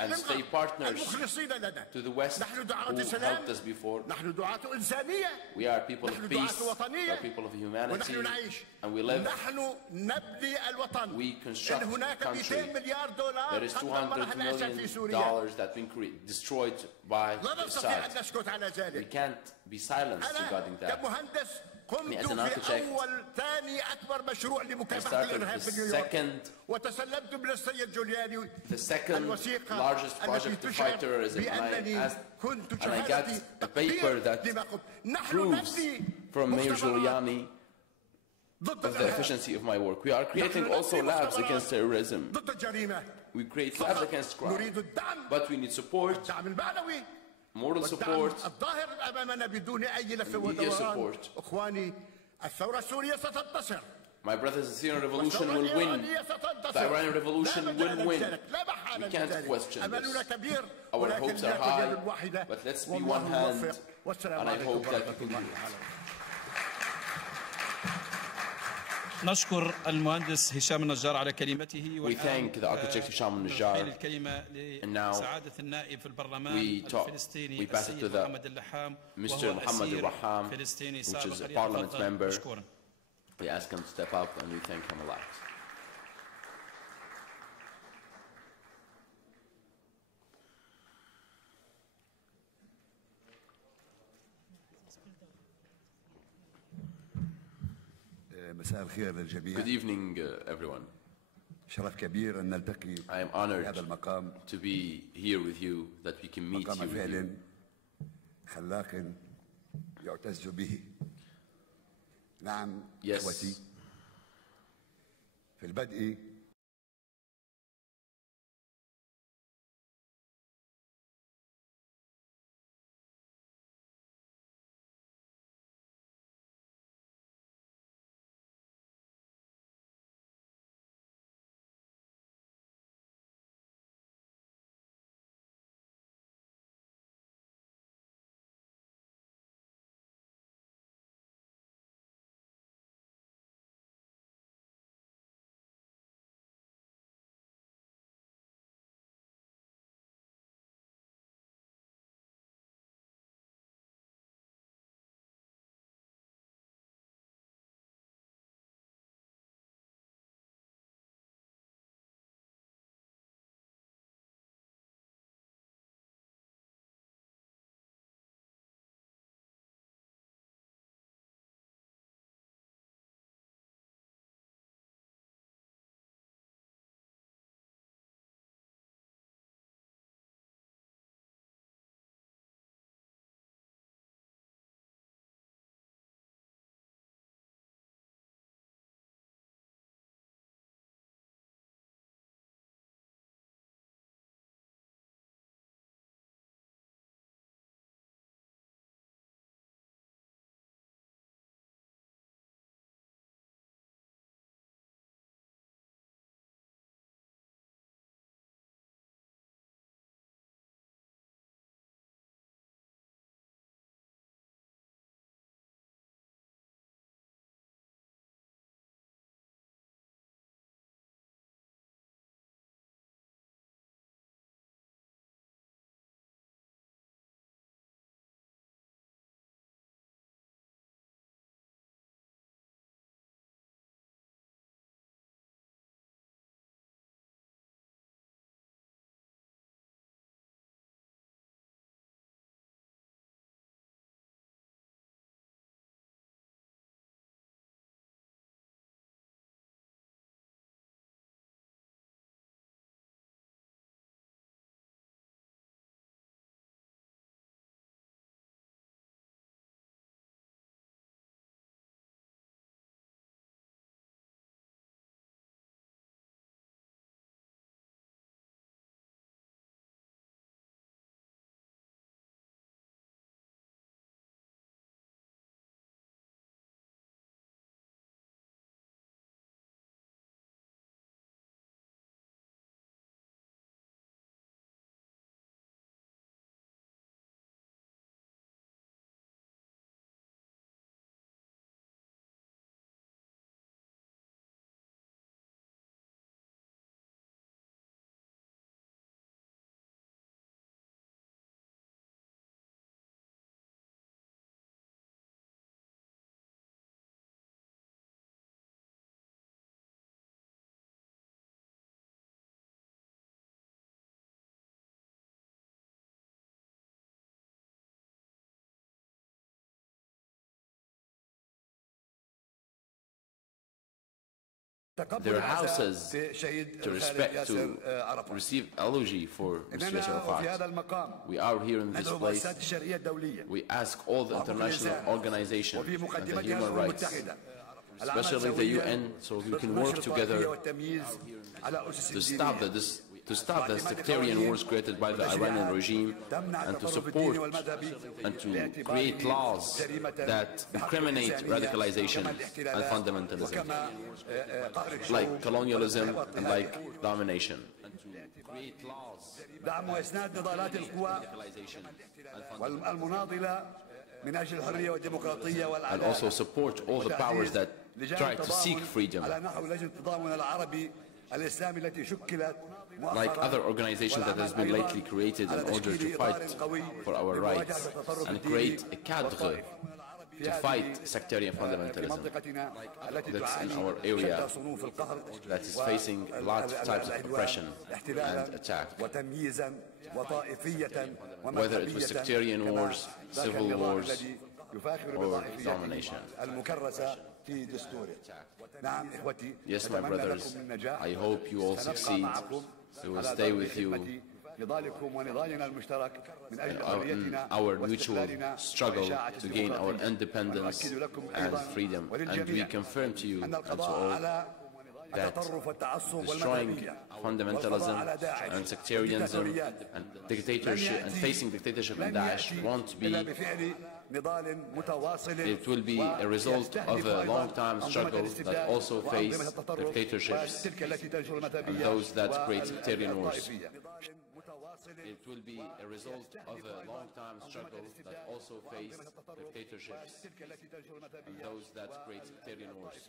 and stay partners to the West who helped us before. We are people of peace, we are people of humanity, and we live. We construct the country. There is $200 million that's been destroyed by Assad. We can't be silenced regarding that. Me as an architect, I started the second largest project to fight terrorism, and I got a paper that proves from Mayor Giuliani of the efficiency of my work. We are creating also labs against terrorism. We create labs against crime, but we need support. Moral support, media support. My brothers, the Syrian revolution will win. The Iranian revolution will win. We can't question this. Our hopes are high, but let's be one hand, and I hope that we can do it. نشكر المهندس هشام النجار على كلمته. We thank the architect Hisham Najjar. And now we pass it to the Mr. Muhammad al-Raham, which is a parliament member. We ask him to step up and we thank him a lot. Good evening, everyone. I am honored to be here with you, that we can meet here with you. Yes. their houses to respect, to receive eulogy for Mr. Yasser Arafat. We are here in this place. We ask all the international organizations and the human rights, especially the UN, so we can work together to stop the sectarian wars created by the Iranian regime, and to support and to create laws that incriminate radicalization and fundamentalism, like colonialism and like domination. And also support all the powers that try to seek freedom, like other organizations that has been lately created in order to fight for our rights and create a cadre to fight sectarian fundamentalism that's in our area, that is facing a lot of types of oppression and attack, whether it was sectarian wars, civil wars, or domination. Yes, my brothers, I hope you all succeed. We will stay with you in our mutual struggle to gain our independence and freedom. And we confirm to you and to all that destroying fundamentalism and sectarianism and dictatorship and facing dictatorship in Daesh won't be. It will be a result of a long-time struggle that also face dictatorships and those that create sectarian wars. It will be a result of a long-time struggle that also face dictatorships and those that create sectarian wars.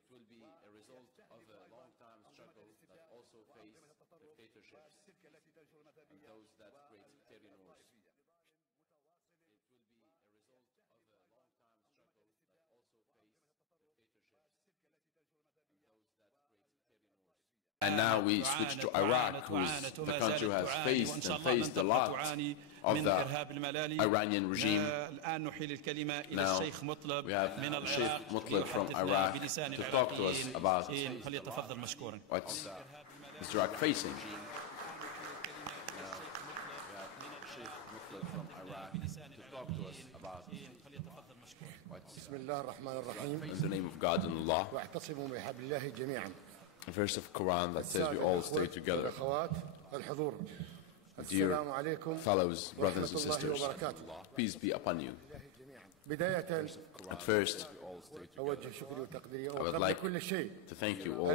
It will be a result of a long-time struggle that also face dictatorships and those that create sectarian wars. And now we switch to Iraq, the country who has faced a lot of the Iranian regime. Now we have Sheikh Mutlaq from Iraq to talk to us about what is Iraq facing. In the name of God and Allah. A verse of Quran that says we all stay together. Dear fellows, brothers and sisters, peace be upon you. At first, I would like to thank you all,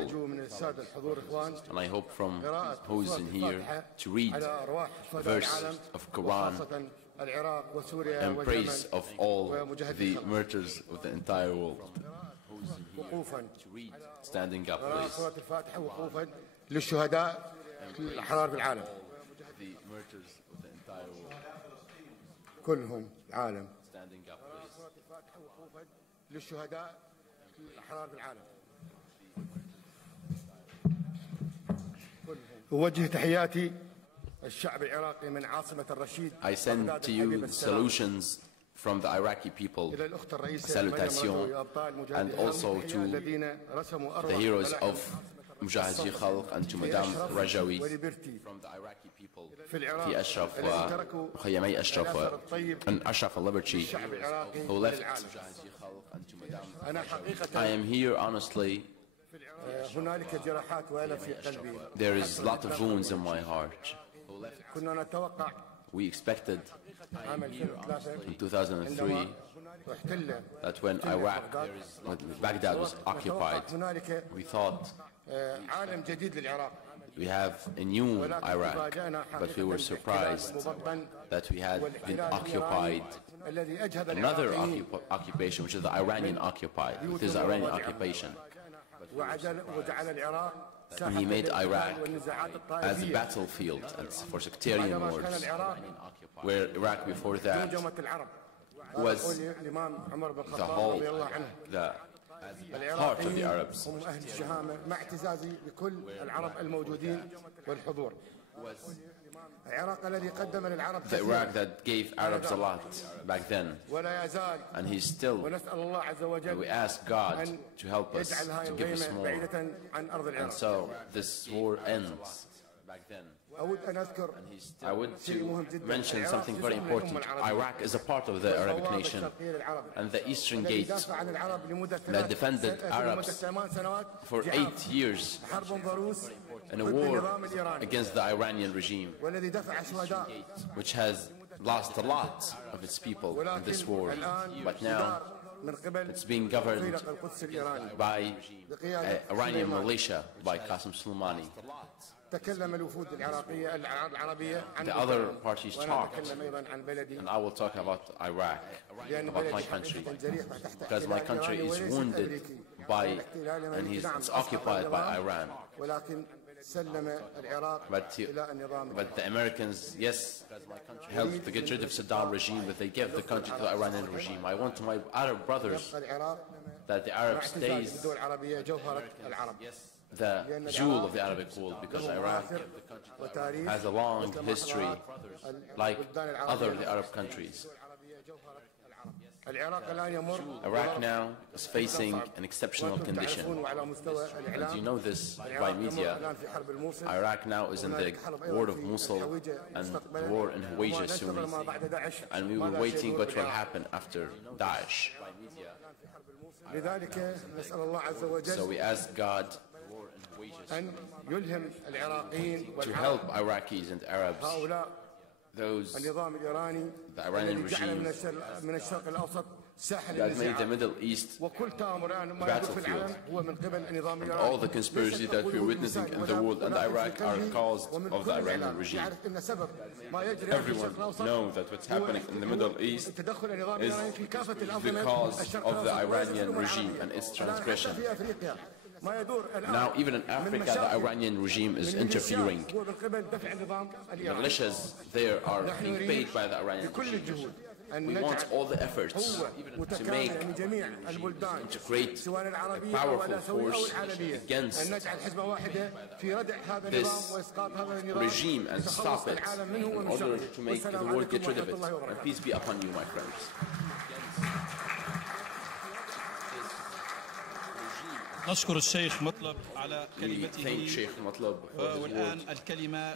and I hope from who's in here to read a verse of Quran in praise of all the martyrs of the entire world. Standing up, please. للشهداء الأحرار في العالم. The martyrs of the entire world. كلهم العالم. Standing up, please. للشهداء الأحرار في العالم. أوجه تحياتي الشعب العراقي من عاصمة الرشيد. I send to you solutions from the Iraqi people, salutation, and also to the heroes of Mujahid Khalq and to Madame Rajawi from the Iraqi people, في أشرف وخيمي أشرف and Ashraf al-Liberty who left. I am here honestly. There is a lot of wounds in my heart. We expected in 2003 that when Baghdad was occupied, we thought we have a new Iraq, but we were surprised that we had been occupied another occupation, which is the Iranian occupied. It is the Iranian occupation. And he made Iraq as a battlefield for sectarian wars, where Iraq before that was the whole, the heart of the Arabs. The Iraq that gave Arabs a lot back then, and he's still, we ask God to help us, to give us more, and so this war ends back then. I would to mention something very important. Iraq is a part of the Arabic nation, and the Eastern Gate that defended Arabs for 8 years in a war against the Iranian regime, which has lost a lot of its people in this war. But now it's being governed by Iranian militia, by Qasem Soleimani. The other parties talked, and I will talk about Iraq, about my country, because my country is wounded by, and it's occupied by Iran. But the Americans, yes, helped to get rid of Saddam regime, but they gave the country to the Iranian regime. I want to my Arab brothers that the Arab stays the jewel of the Arabic world, because Iraq has a long history like other Arab countries. Iraq now is facing an exceptional condition, and you know this by media. Iraq now is in the war of Mosul and the war in Huwayja soon, and we were waiting what will happen after Daesh. So we ask God to help Iraqis and Arabs, those, the Iranian regime that made the Middle East battlefield, and all the conspiracy that we're witnessing in the world and Iraq are caused of the Iranian regime. Everyone knows that what's happening in the Middle East is the cause of the Iranian regime and its transgression. Now, even in Africa, the Iranian regime is interfering. The militias there are being paid by the Iranian regime. We want all the efforts to make, to create a powerful force against this regime and stop it in order to make the world get rid of it. And peace be upon you, my friends. نشكر الشيخ مطلب على كلمته والآن الكلمة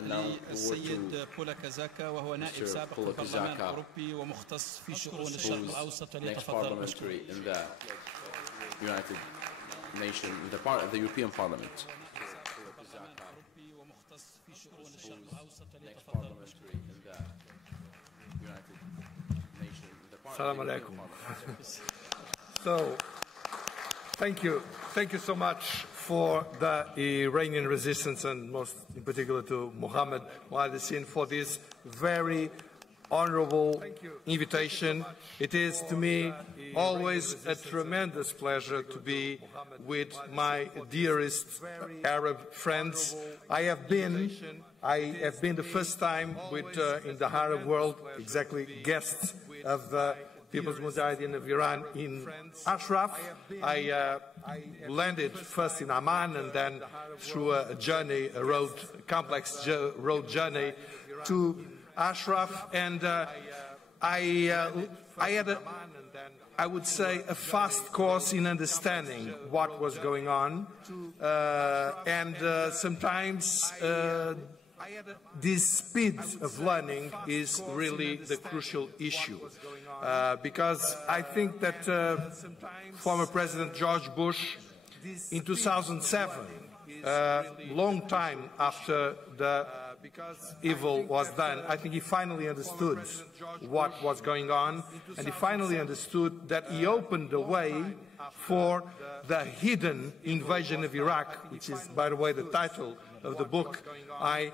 للسيد بولا كازاكا وهو نائب سابق في البرلمان الأوروبي ومختص في شؤون الشرق الأوسط ليتفضل مشكورا. The European Parliament. Assalamu alaikum. So, thank you so much for the Iranian resistance, and most in particular to Mohammed Mohaddishin for this very honorable invitation. It is to me always a tremendous pleasure to be with my dearest Arab friends. I have been the first time in the Arab world, exactly guests of the People's Mujahideen of Iran in Ashraf. I landed first in Amman and then through a journey, a complex road journey to Ashraf, and I had I would say a fast course in understanding what was going on, and sometimes this speed of learning is really the crucial issue, because I think that former President George Bush in 2007, long time after the evil was done, I think he finally understood what was going on, and he finally understood that he opened the way for the hidden invasion of Iraq, which is, by the way, the title of the book I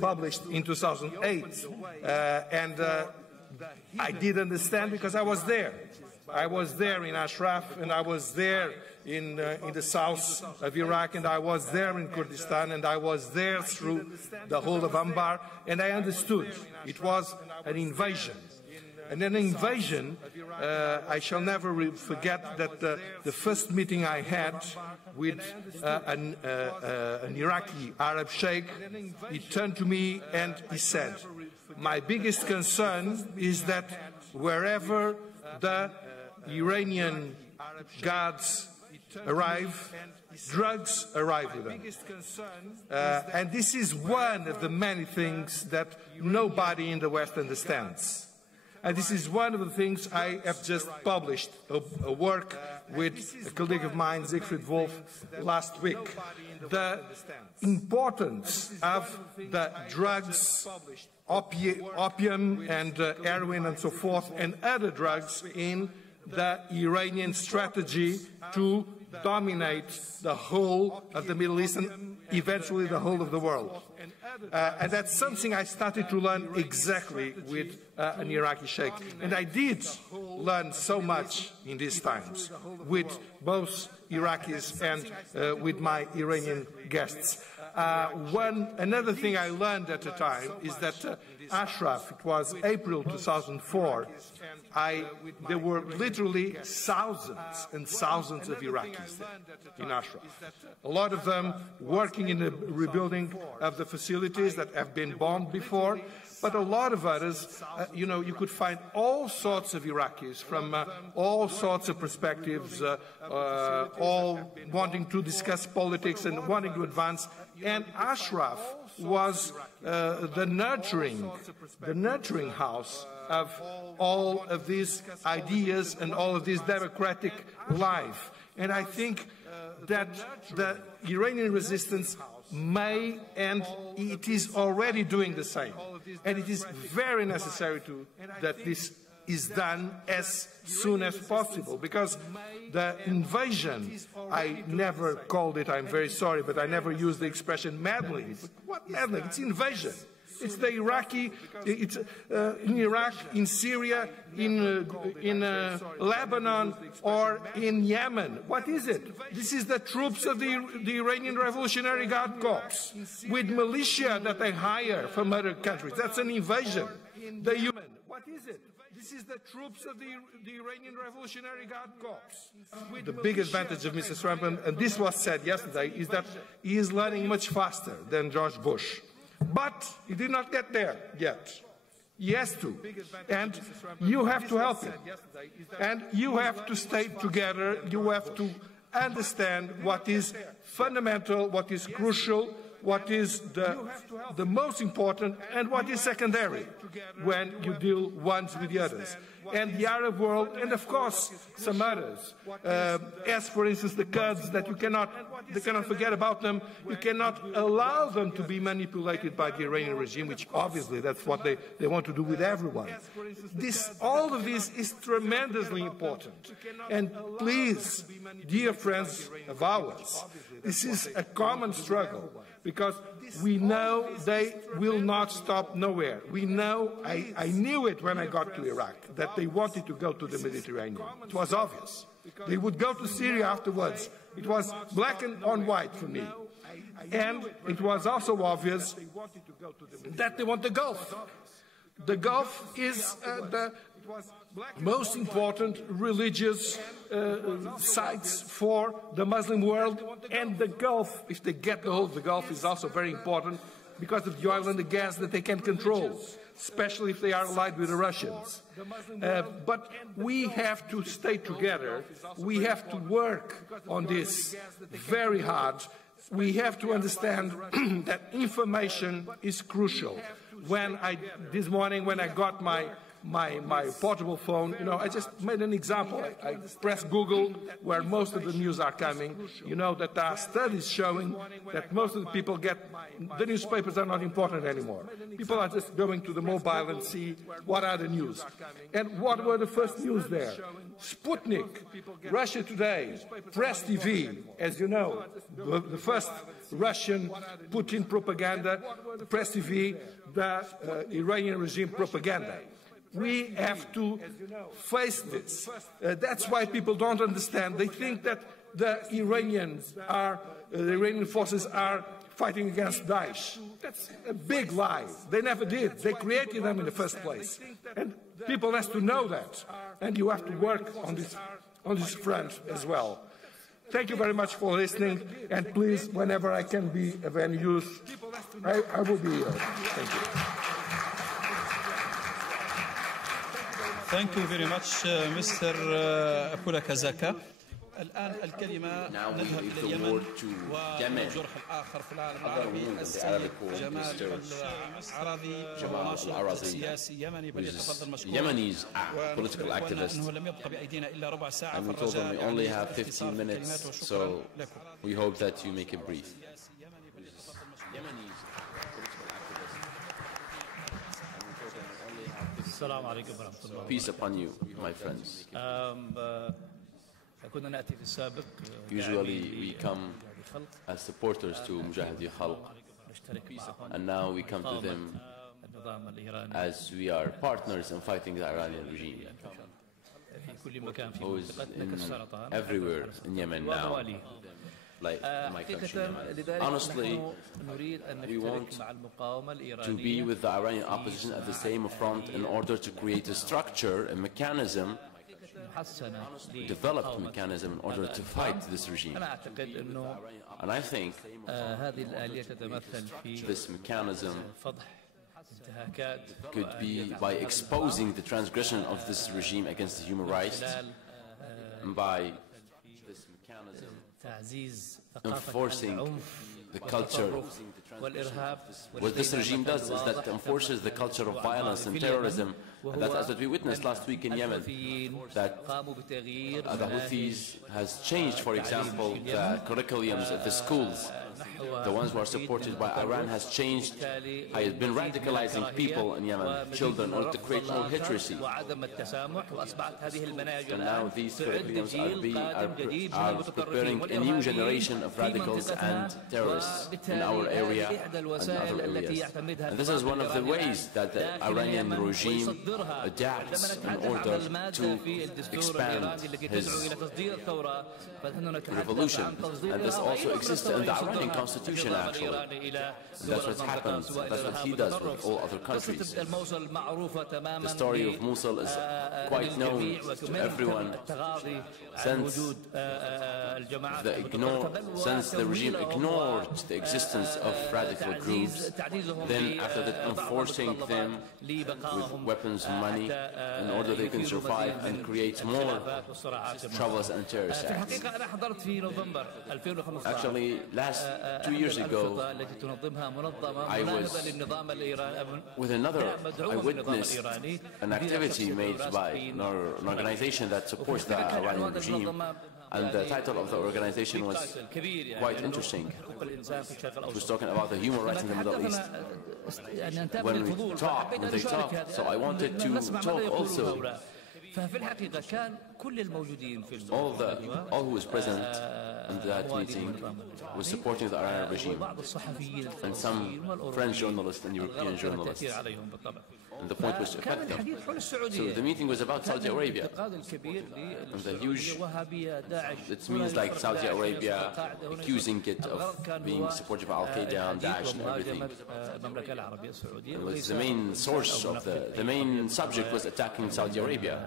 published in 2008. And I did understand because I was there. I was there in Ashraf, and I was there in the south of Iraq, and I was there in Kurdistan, and I was there through the whole of Anbar, and I understood it was an invasion. and an invasion. I shall never forget that the first meeting I had with an Iraqi Arab sheikh, he turned to me and he said, "My biggest concern is that wherever the Iranian guards arrive, drugs arrive with them." And this is one of the many things that nobody in the West understands. And this is one of the things I have just published, a work with a colleague of mine, Siegfried Wolf, last week. The importance of the drugs, opium and heroin and so forth, and other drugs in the Iranian strategy to dominate the whole of the Middle East and eventually the whole of the world. And that's something I started to learn exactly with an Iraqi sheikh. And I did learn so much in these times with both Iraqis and with my Iranian guests. Another thing I learned at the time is that Ashraf, it was April 2004, there were literally thousands and thousands of Iraqis in Ashraf. A lot of them working in the rebuilding of the facilities that have been bombed before, but a lot of others, you could find all sorts of Iraqis from all sorts of perspectives, all wanting to discuss politics and wanting to advance. And Ashraf was the nurturing house of all of these ideas and all of this democratic life. And I think that the Iranian resistance may, and it is already doing the same. And it is very necessary that this is done as soon as possible, because the invasion, I never called it, I'm very sorry, but I never used the expression meddling. What meddling? It's invasion. It's the Iraqi, it's in Iraq, in Syria, in Lebanon, or in Yemen. What is it? This is the troops of the Iranian Revolutionary Guard Corps with militia that they hire from other countries. That's an invasion. The human. What is it? This is the troops of the Iranian Revolutionary Guard Corps. The big advantage of Mr. Trump, and this was said yesterday, is that he is learning much faster than George Bush. But he did not get there yet. He has to. And you have to help him. And you have to stay together. You have to understand what is fundamental, what is crucial, what is the most important, and what is secondary when you deal ones with the others. And the Arab world, and of course some others, as for instance the Kurds, that you cannot forget about them. You cannot allow them to be manipulated by the Iranian regime, which obviously that's what they want to do with everyone. All of this is tremendously important. And please, dear friends of ours, this is a common struggle, because we know they will not stop nowhere. We know, I knew it when I got to Iraq, that they wanted to go to the Mediterranean. It was obvious. They would go to Syria afterwards. It was black and on white for me. And it was also obvious that they want the Gulf. The Gulf is the most important religious sites for the Muslim world, and the Gulf, if they get the whole of the Gulf, is also very important because of the oil and the gas that they can control, especially if they are allied with the Russians. But we have to stay together. We have to work on this very hard. We have to understand that information is crucial. This morning when I got my portable phone, I just made an example. I pressed Google, where most of the news are coming. You know that there are studies showing that most of the people the newspapers are not important anymore. People are just going to the mobile and see what are the news. And what were the first news there? Sputnik, Russia Today, Press TV, as you know, the first Russian Putin propaganda, Press TV, the Iranian regime propaganda. We have to face this. That's why people don't understand. They think that the Iranian forces are fighting against Daesh. That's a big lie. They never did. They created them in the first place. And people have to know that. And you have to work on this front as well. Thank you very much for listening. And please, whenever I can be of any use, I will be here. Thank you. Thank you very much, Mr. Pulakazaka. الآن الكلمة نذهب إلى اليمن والجرح الآخر في العالم العربي السيد جمال العراضي سياسي يمني فليتفضل مشكورا أنه لم يبقى بأيدينا إلا ربع ساعة we only have 15 minutes, so we hope that you make it brief. السلام عليكم ورحمة الله. Peace upon you, my friends. Usually we come as supporters to Mujahidi Khalq, and now we come to them as we are partners in fighting the Iranian regime, who is everywhere in Yemen now, like my country. Honestly, we want to be with the Iranian opposition at the same front in order to create a structure, a mechanism, developed mechanism in order to fight this regime. And I think this mechanism could be by exposing the transgression of this regime against the human rights, and by this mechanism enforcing the culture. What this regime does is that it enforces the culture of violence and terrorism, and that's what we witnessed last week in Yemen, that the Houthis has changed, for example, the curriculums of the schools. The ones who are supported by Iran has changed, has been radicalizing people in Yemen, children, or to create more literacy. And now these curriculums are preparing a new generation of radicals and terrorists in our area and other areas. And this is one of the ways that the Iranian regime adapts in order to expand his revolution. And this also exists in the Iranian constitution, actually. And that's what happens. That's what he does with all other countries. The story of Mosul is quite known to everyone. Since the regime ignored the existence of radical groups, then after that enforcing them with weapons and money in order they can survive and create more troubles and terrorist acts. Actually, last 2 years ago, I was with another, I witnessed an activity made by an organization that supports the Iranian regime, and the title of the organization was quite interesting. It was talking about the human rights in the Middle East. When they talk, so I wanted to talk also. All who was present in that meeting was supporting the Iranian regime, and some French journalists and European journalists. And the point was to affect them. So the meeting was about Saudi Arabia. And the huge, it means like Saudi Arabia accusing it of being supportive of Al-Qaeda and Daesh and everything. It was the main source of the main subject was attacking Saudi Arabia.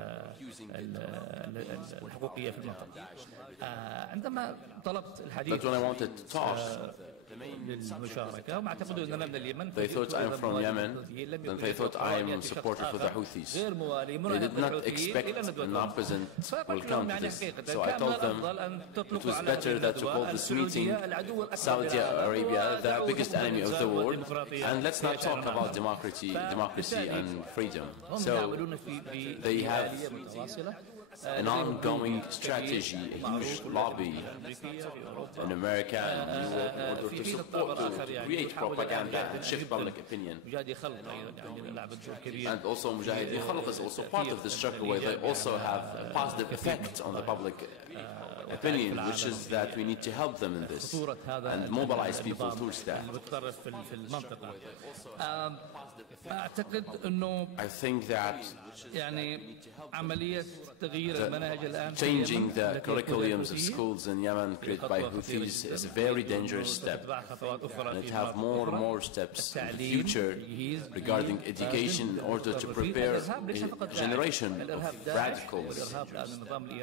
That's when I wanted to talk. They thought I am from Yemen, and they thought I am supportive of the Houthis. They did not expect an opposite will come to this. So I told them it was better that to call this meeting Saudi Arabia, the biggest enemy of the world, and let's not talk about democracy and freedom. So they have an ongoing strategy, a huge lobby in America and Europe in order to support, to create propaganda and shift public opinion. And also Mujahidi Khalq is also part of the struggle where they also have a positive effect on the public opinion, which is that we need to help them in this and mobilize people towards that. I think that changing the curriculums of schools in Yemen created by Houthis is a very dangerous step, and it have more and more steps in the future regarding education in order to prepare a generation of radicals.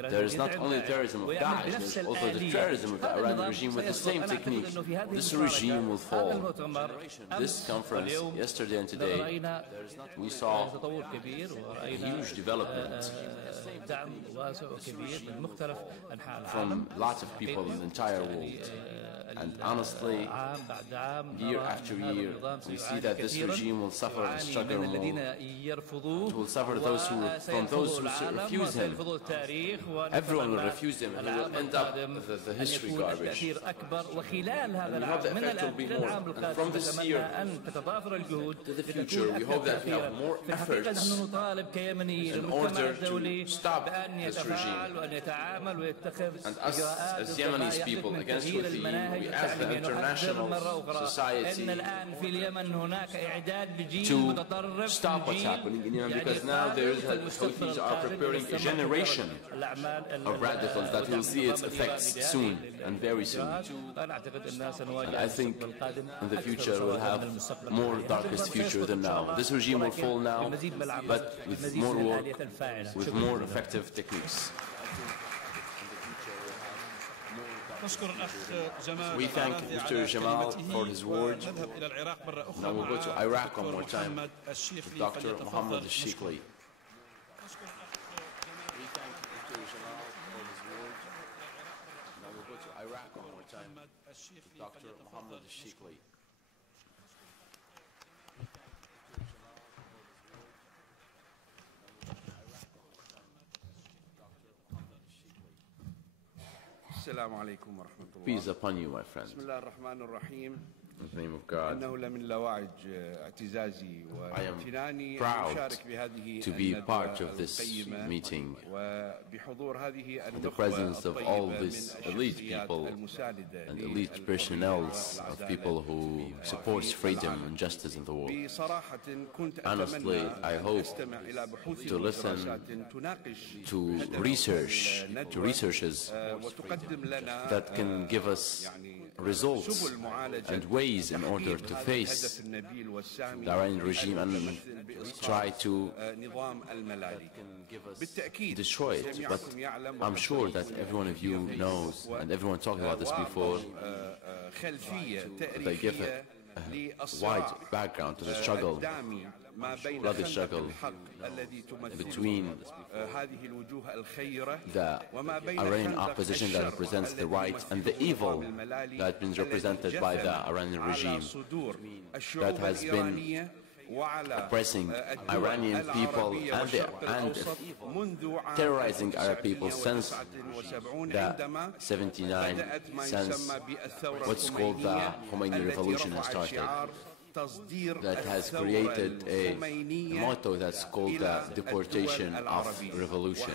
There is not only terrorism of Daesh, there is also the terrorism of the Iranian regime with the same technique. This regime will fall. This conference, yesterday and today, we saw a huge development from lots of people in the entire world. And honestly, year after year, we see that this regime will suffer and struggle more. It will suffer from those who refuse him. Everyone will refuse him, and he will end up with the history garbage. And we hope the effect will be more. And from this year to the future, we hope that we have more efforts in order to stop this regime. And us, as Yemenis people, against Houthi, we ask the international society to stop what's happening in Yemen, because now the Houthis are preparing a generation of radicals that will see its effects soon, and very soon. And I think in the future we'll have more darkest future than now. This regime will fall now, but with more work, with more effective techniques. We thank Mr. Jamal for his words. Now we'll go to Iraq one more time with Dr. Mohammed al-Shikli. We thank Mr. Jamal for his words. Now we'll go to Iraq one more time with Dr. Mohammed al-Shikli. Peace upon you, my friend. In the name of God, I am proud to be part of this meeting in the presence of all these elite people and elite personnel of people who support freedom and justice in the world. Honestly, I hope to listen to researchers that can give us results and ways in order to face the Iranian regime and try to destroy it. But I'm sure that every one of you knows, and everyone talked about this before, they give a wide background to the struggle, bloody struggle between the Iranian opposition that represents the right and the evil that has been represented by the Iranian regime that has been oppressing Iranian people and terrorizing Arab people since the 79, since what's called the Khomeini revolution has started. That has created a motto that's called the deportation of revolution.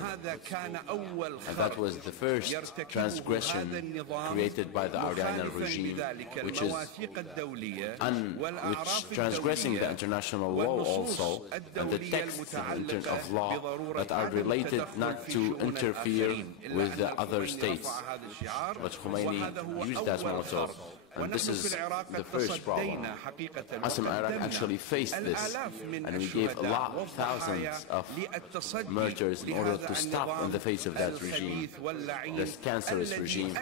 And that was the first transgression created by the Iranian regime, which is transgressing the international law also, and the texts of law that are related not to interfere with the other states. But Khomeini used that motto. And this is the first problem. Us in Iraq actually faced this, and we gave thousands of murders in order to stop in the face of that regime, this cancerous regime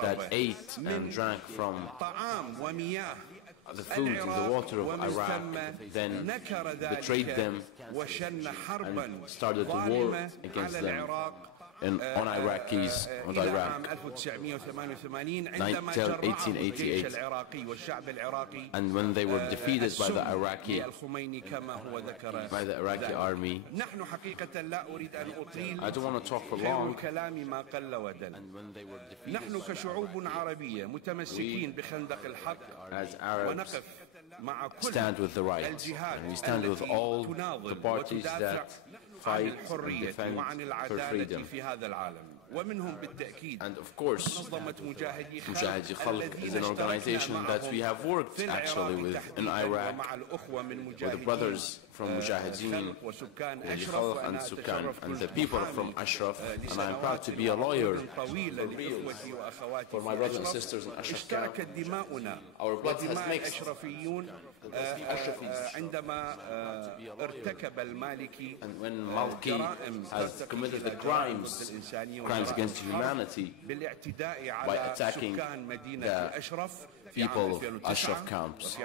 that ate and drank from the food and the water of Iraq, then betrayed them and started a war against them. On Iraqis, on Iraq, until 1888, and when they were defeated by the Iraqi army. I don't want to talk for long. And when they were defeated, we, as Arabs, stand with the right, and we stand with all the parties that fight and defend for freedom. And of course, Mujahidi Khalq is an organization that we have worked actually with in Iraq, with the brothers from Mujahideen, Mujahidi Khalq and Sukan, and the people from Ashraf. And I'm proud to be a lawyer for my brothers and sisters in Ashraf camp. Our blood has mixed. And when Malki has committed the crimes against humanity by attacking the people of Ashraf camps,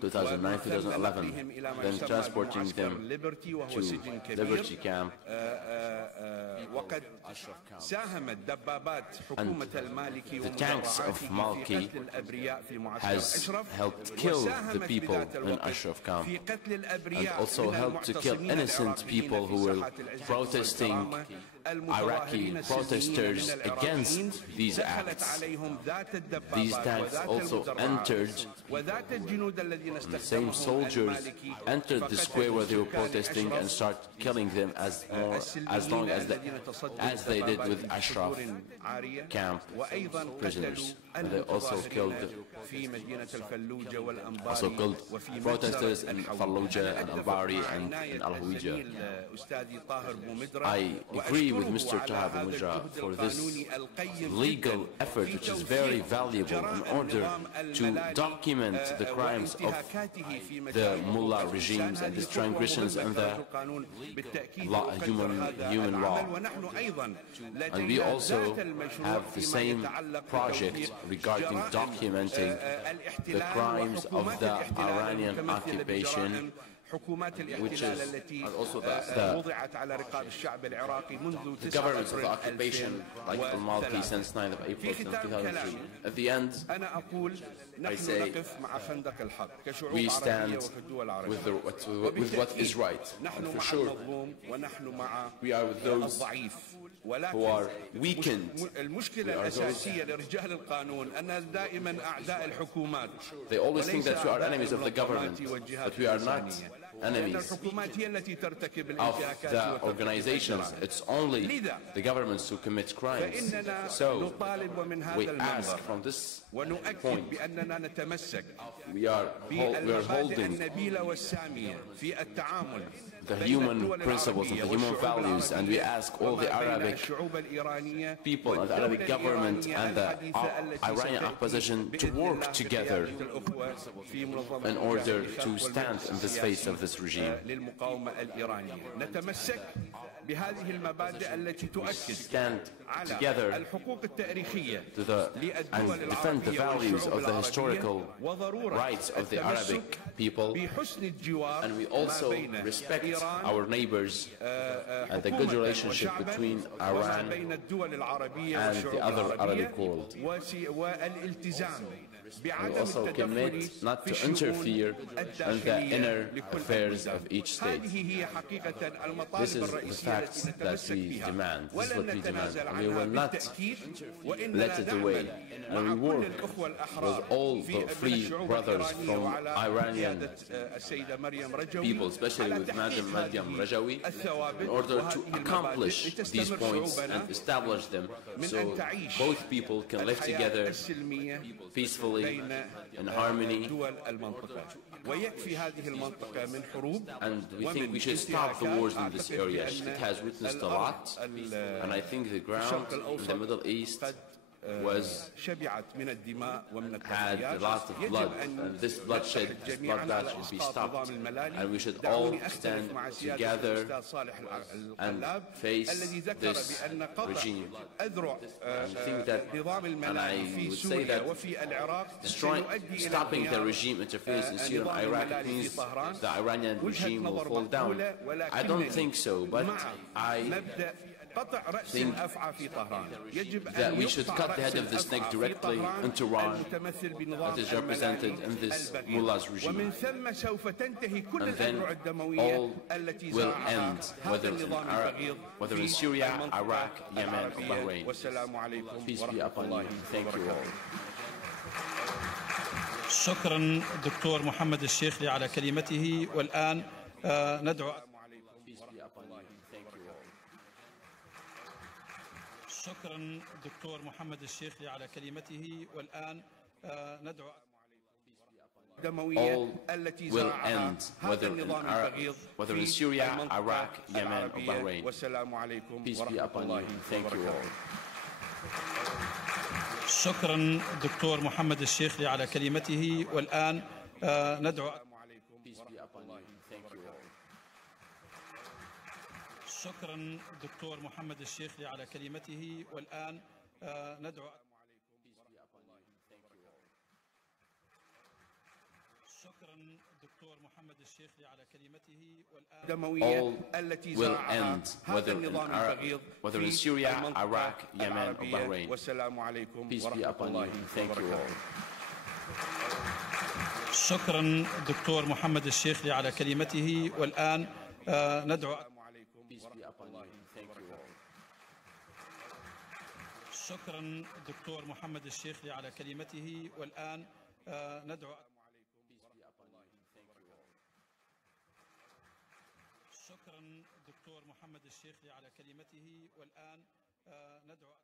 2009, 2011, then transporting them to Liberty camp, and the tanks of Malki has helped kill the people in Ashraf camp, and also helped to kill innocent people who were protesting, Iraqi protesters against these acts. These tanks also entered, and the same soldiers entered the square where they were protesting and started killing them as long as they did with Ashraf camp prisoners. And they also killed protesters in Fallujah and Al-Bari and in Al-Hawija. I agree with Mr. Tahab al-Mujra for this legal effort, which is very valuable in order to document the crimes of the mullah regimes and the transgressions and the human law. And we also have the same project regarding documenting the crimes of the Iranian occupation, which is also the governments of the occupation, like Al-Malki, since 9th of April 2003. At the end, I say we stand with what is right, and for sure we are with those who are weakened. They always think that we are enemies of the government, but we are not enemies of the organizations. It's only the governments who commit crimes. So we ask from this point, we are holding the human principles and the human values, and we ask all the Arabic people and the Arabic government and the Iranian opposition to work together in order to stand in the face of this regime. Stand together and defend the values of the historical rights of the Arabic people, and we also respect our neighbors and the good relationship between Iran and the other Arabic world. We also commit not to interfere in the inner affairs of each state. This is the fact that we demand. This is what we demand. We will not let it away. And we work with all the free brothers from Iranian people, especially with Madam Maryam Rajawi, in order to accomplish these points and establish them so both people can live together peacefully in harmony. And we think we should stop the wars in this area. It has witnessed a lot, and I think the ground in the Middle East had a lot of blood, and this bloodshed, this bloodbath should be stopped, and we should all stand together and face this regime. And I think that, and I would say that stopping the regime interference in Syria and Iraq means the Iranian regime will fall down. I don't think so, but I think that we should cut the head of the snake directly in Tehran, that is represented in this mullah's regime. And then all will end, whether in Syria, Iraq, Yemen, or Bahrain. Peace be upon you. Thank you all. شكرا دكتور محمد الشيخلي على كلمته. والآن ندعو شكرا دكتور محمد الشيخ على كلمته. والآن ندعو all will end, whether in Syria, Iraq, Yemen, or Bahrain. Peace be upon you. Thank you all. شكرا دكتور محمد الشيخ على كلمته. والآن ندعو Peace be upon you. Thank you all. شكرا دكتور محمد الشيخ على كلمته. والآن ندعو شكرا دكتور محمد الشيخ على كلمته. والآن all will end, whether in Syria, Iraq, Yemen, or Bahrain. Peace be upon you. Thank you all. شكرا دكتور محمد الشيخ على كلمته. والآن ندعو Peace be upon you. Thank you all. شكرا دكتور محمد الشيخ على كلمته. والآن ندعو شكرا دكتور محمد الشيخ على كلمته. والآن ندعو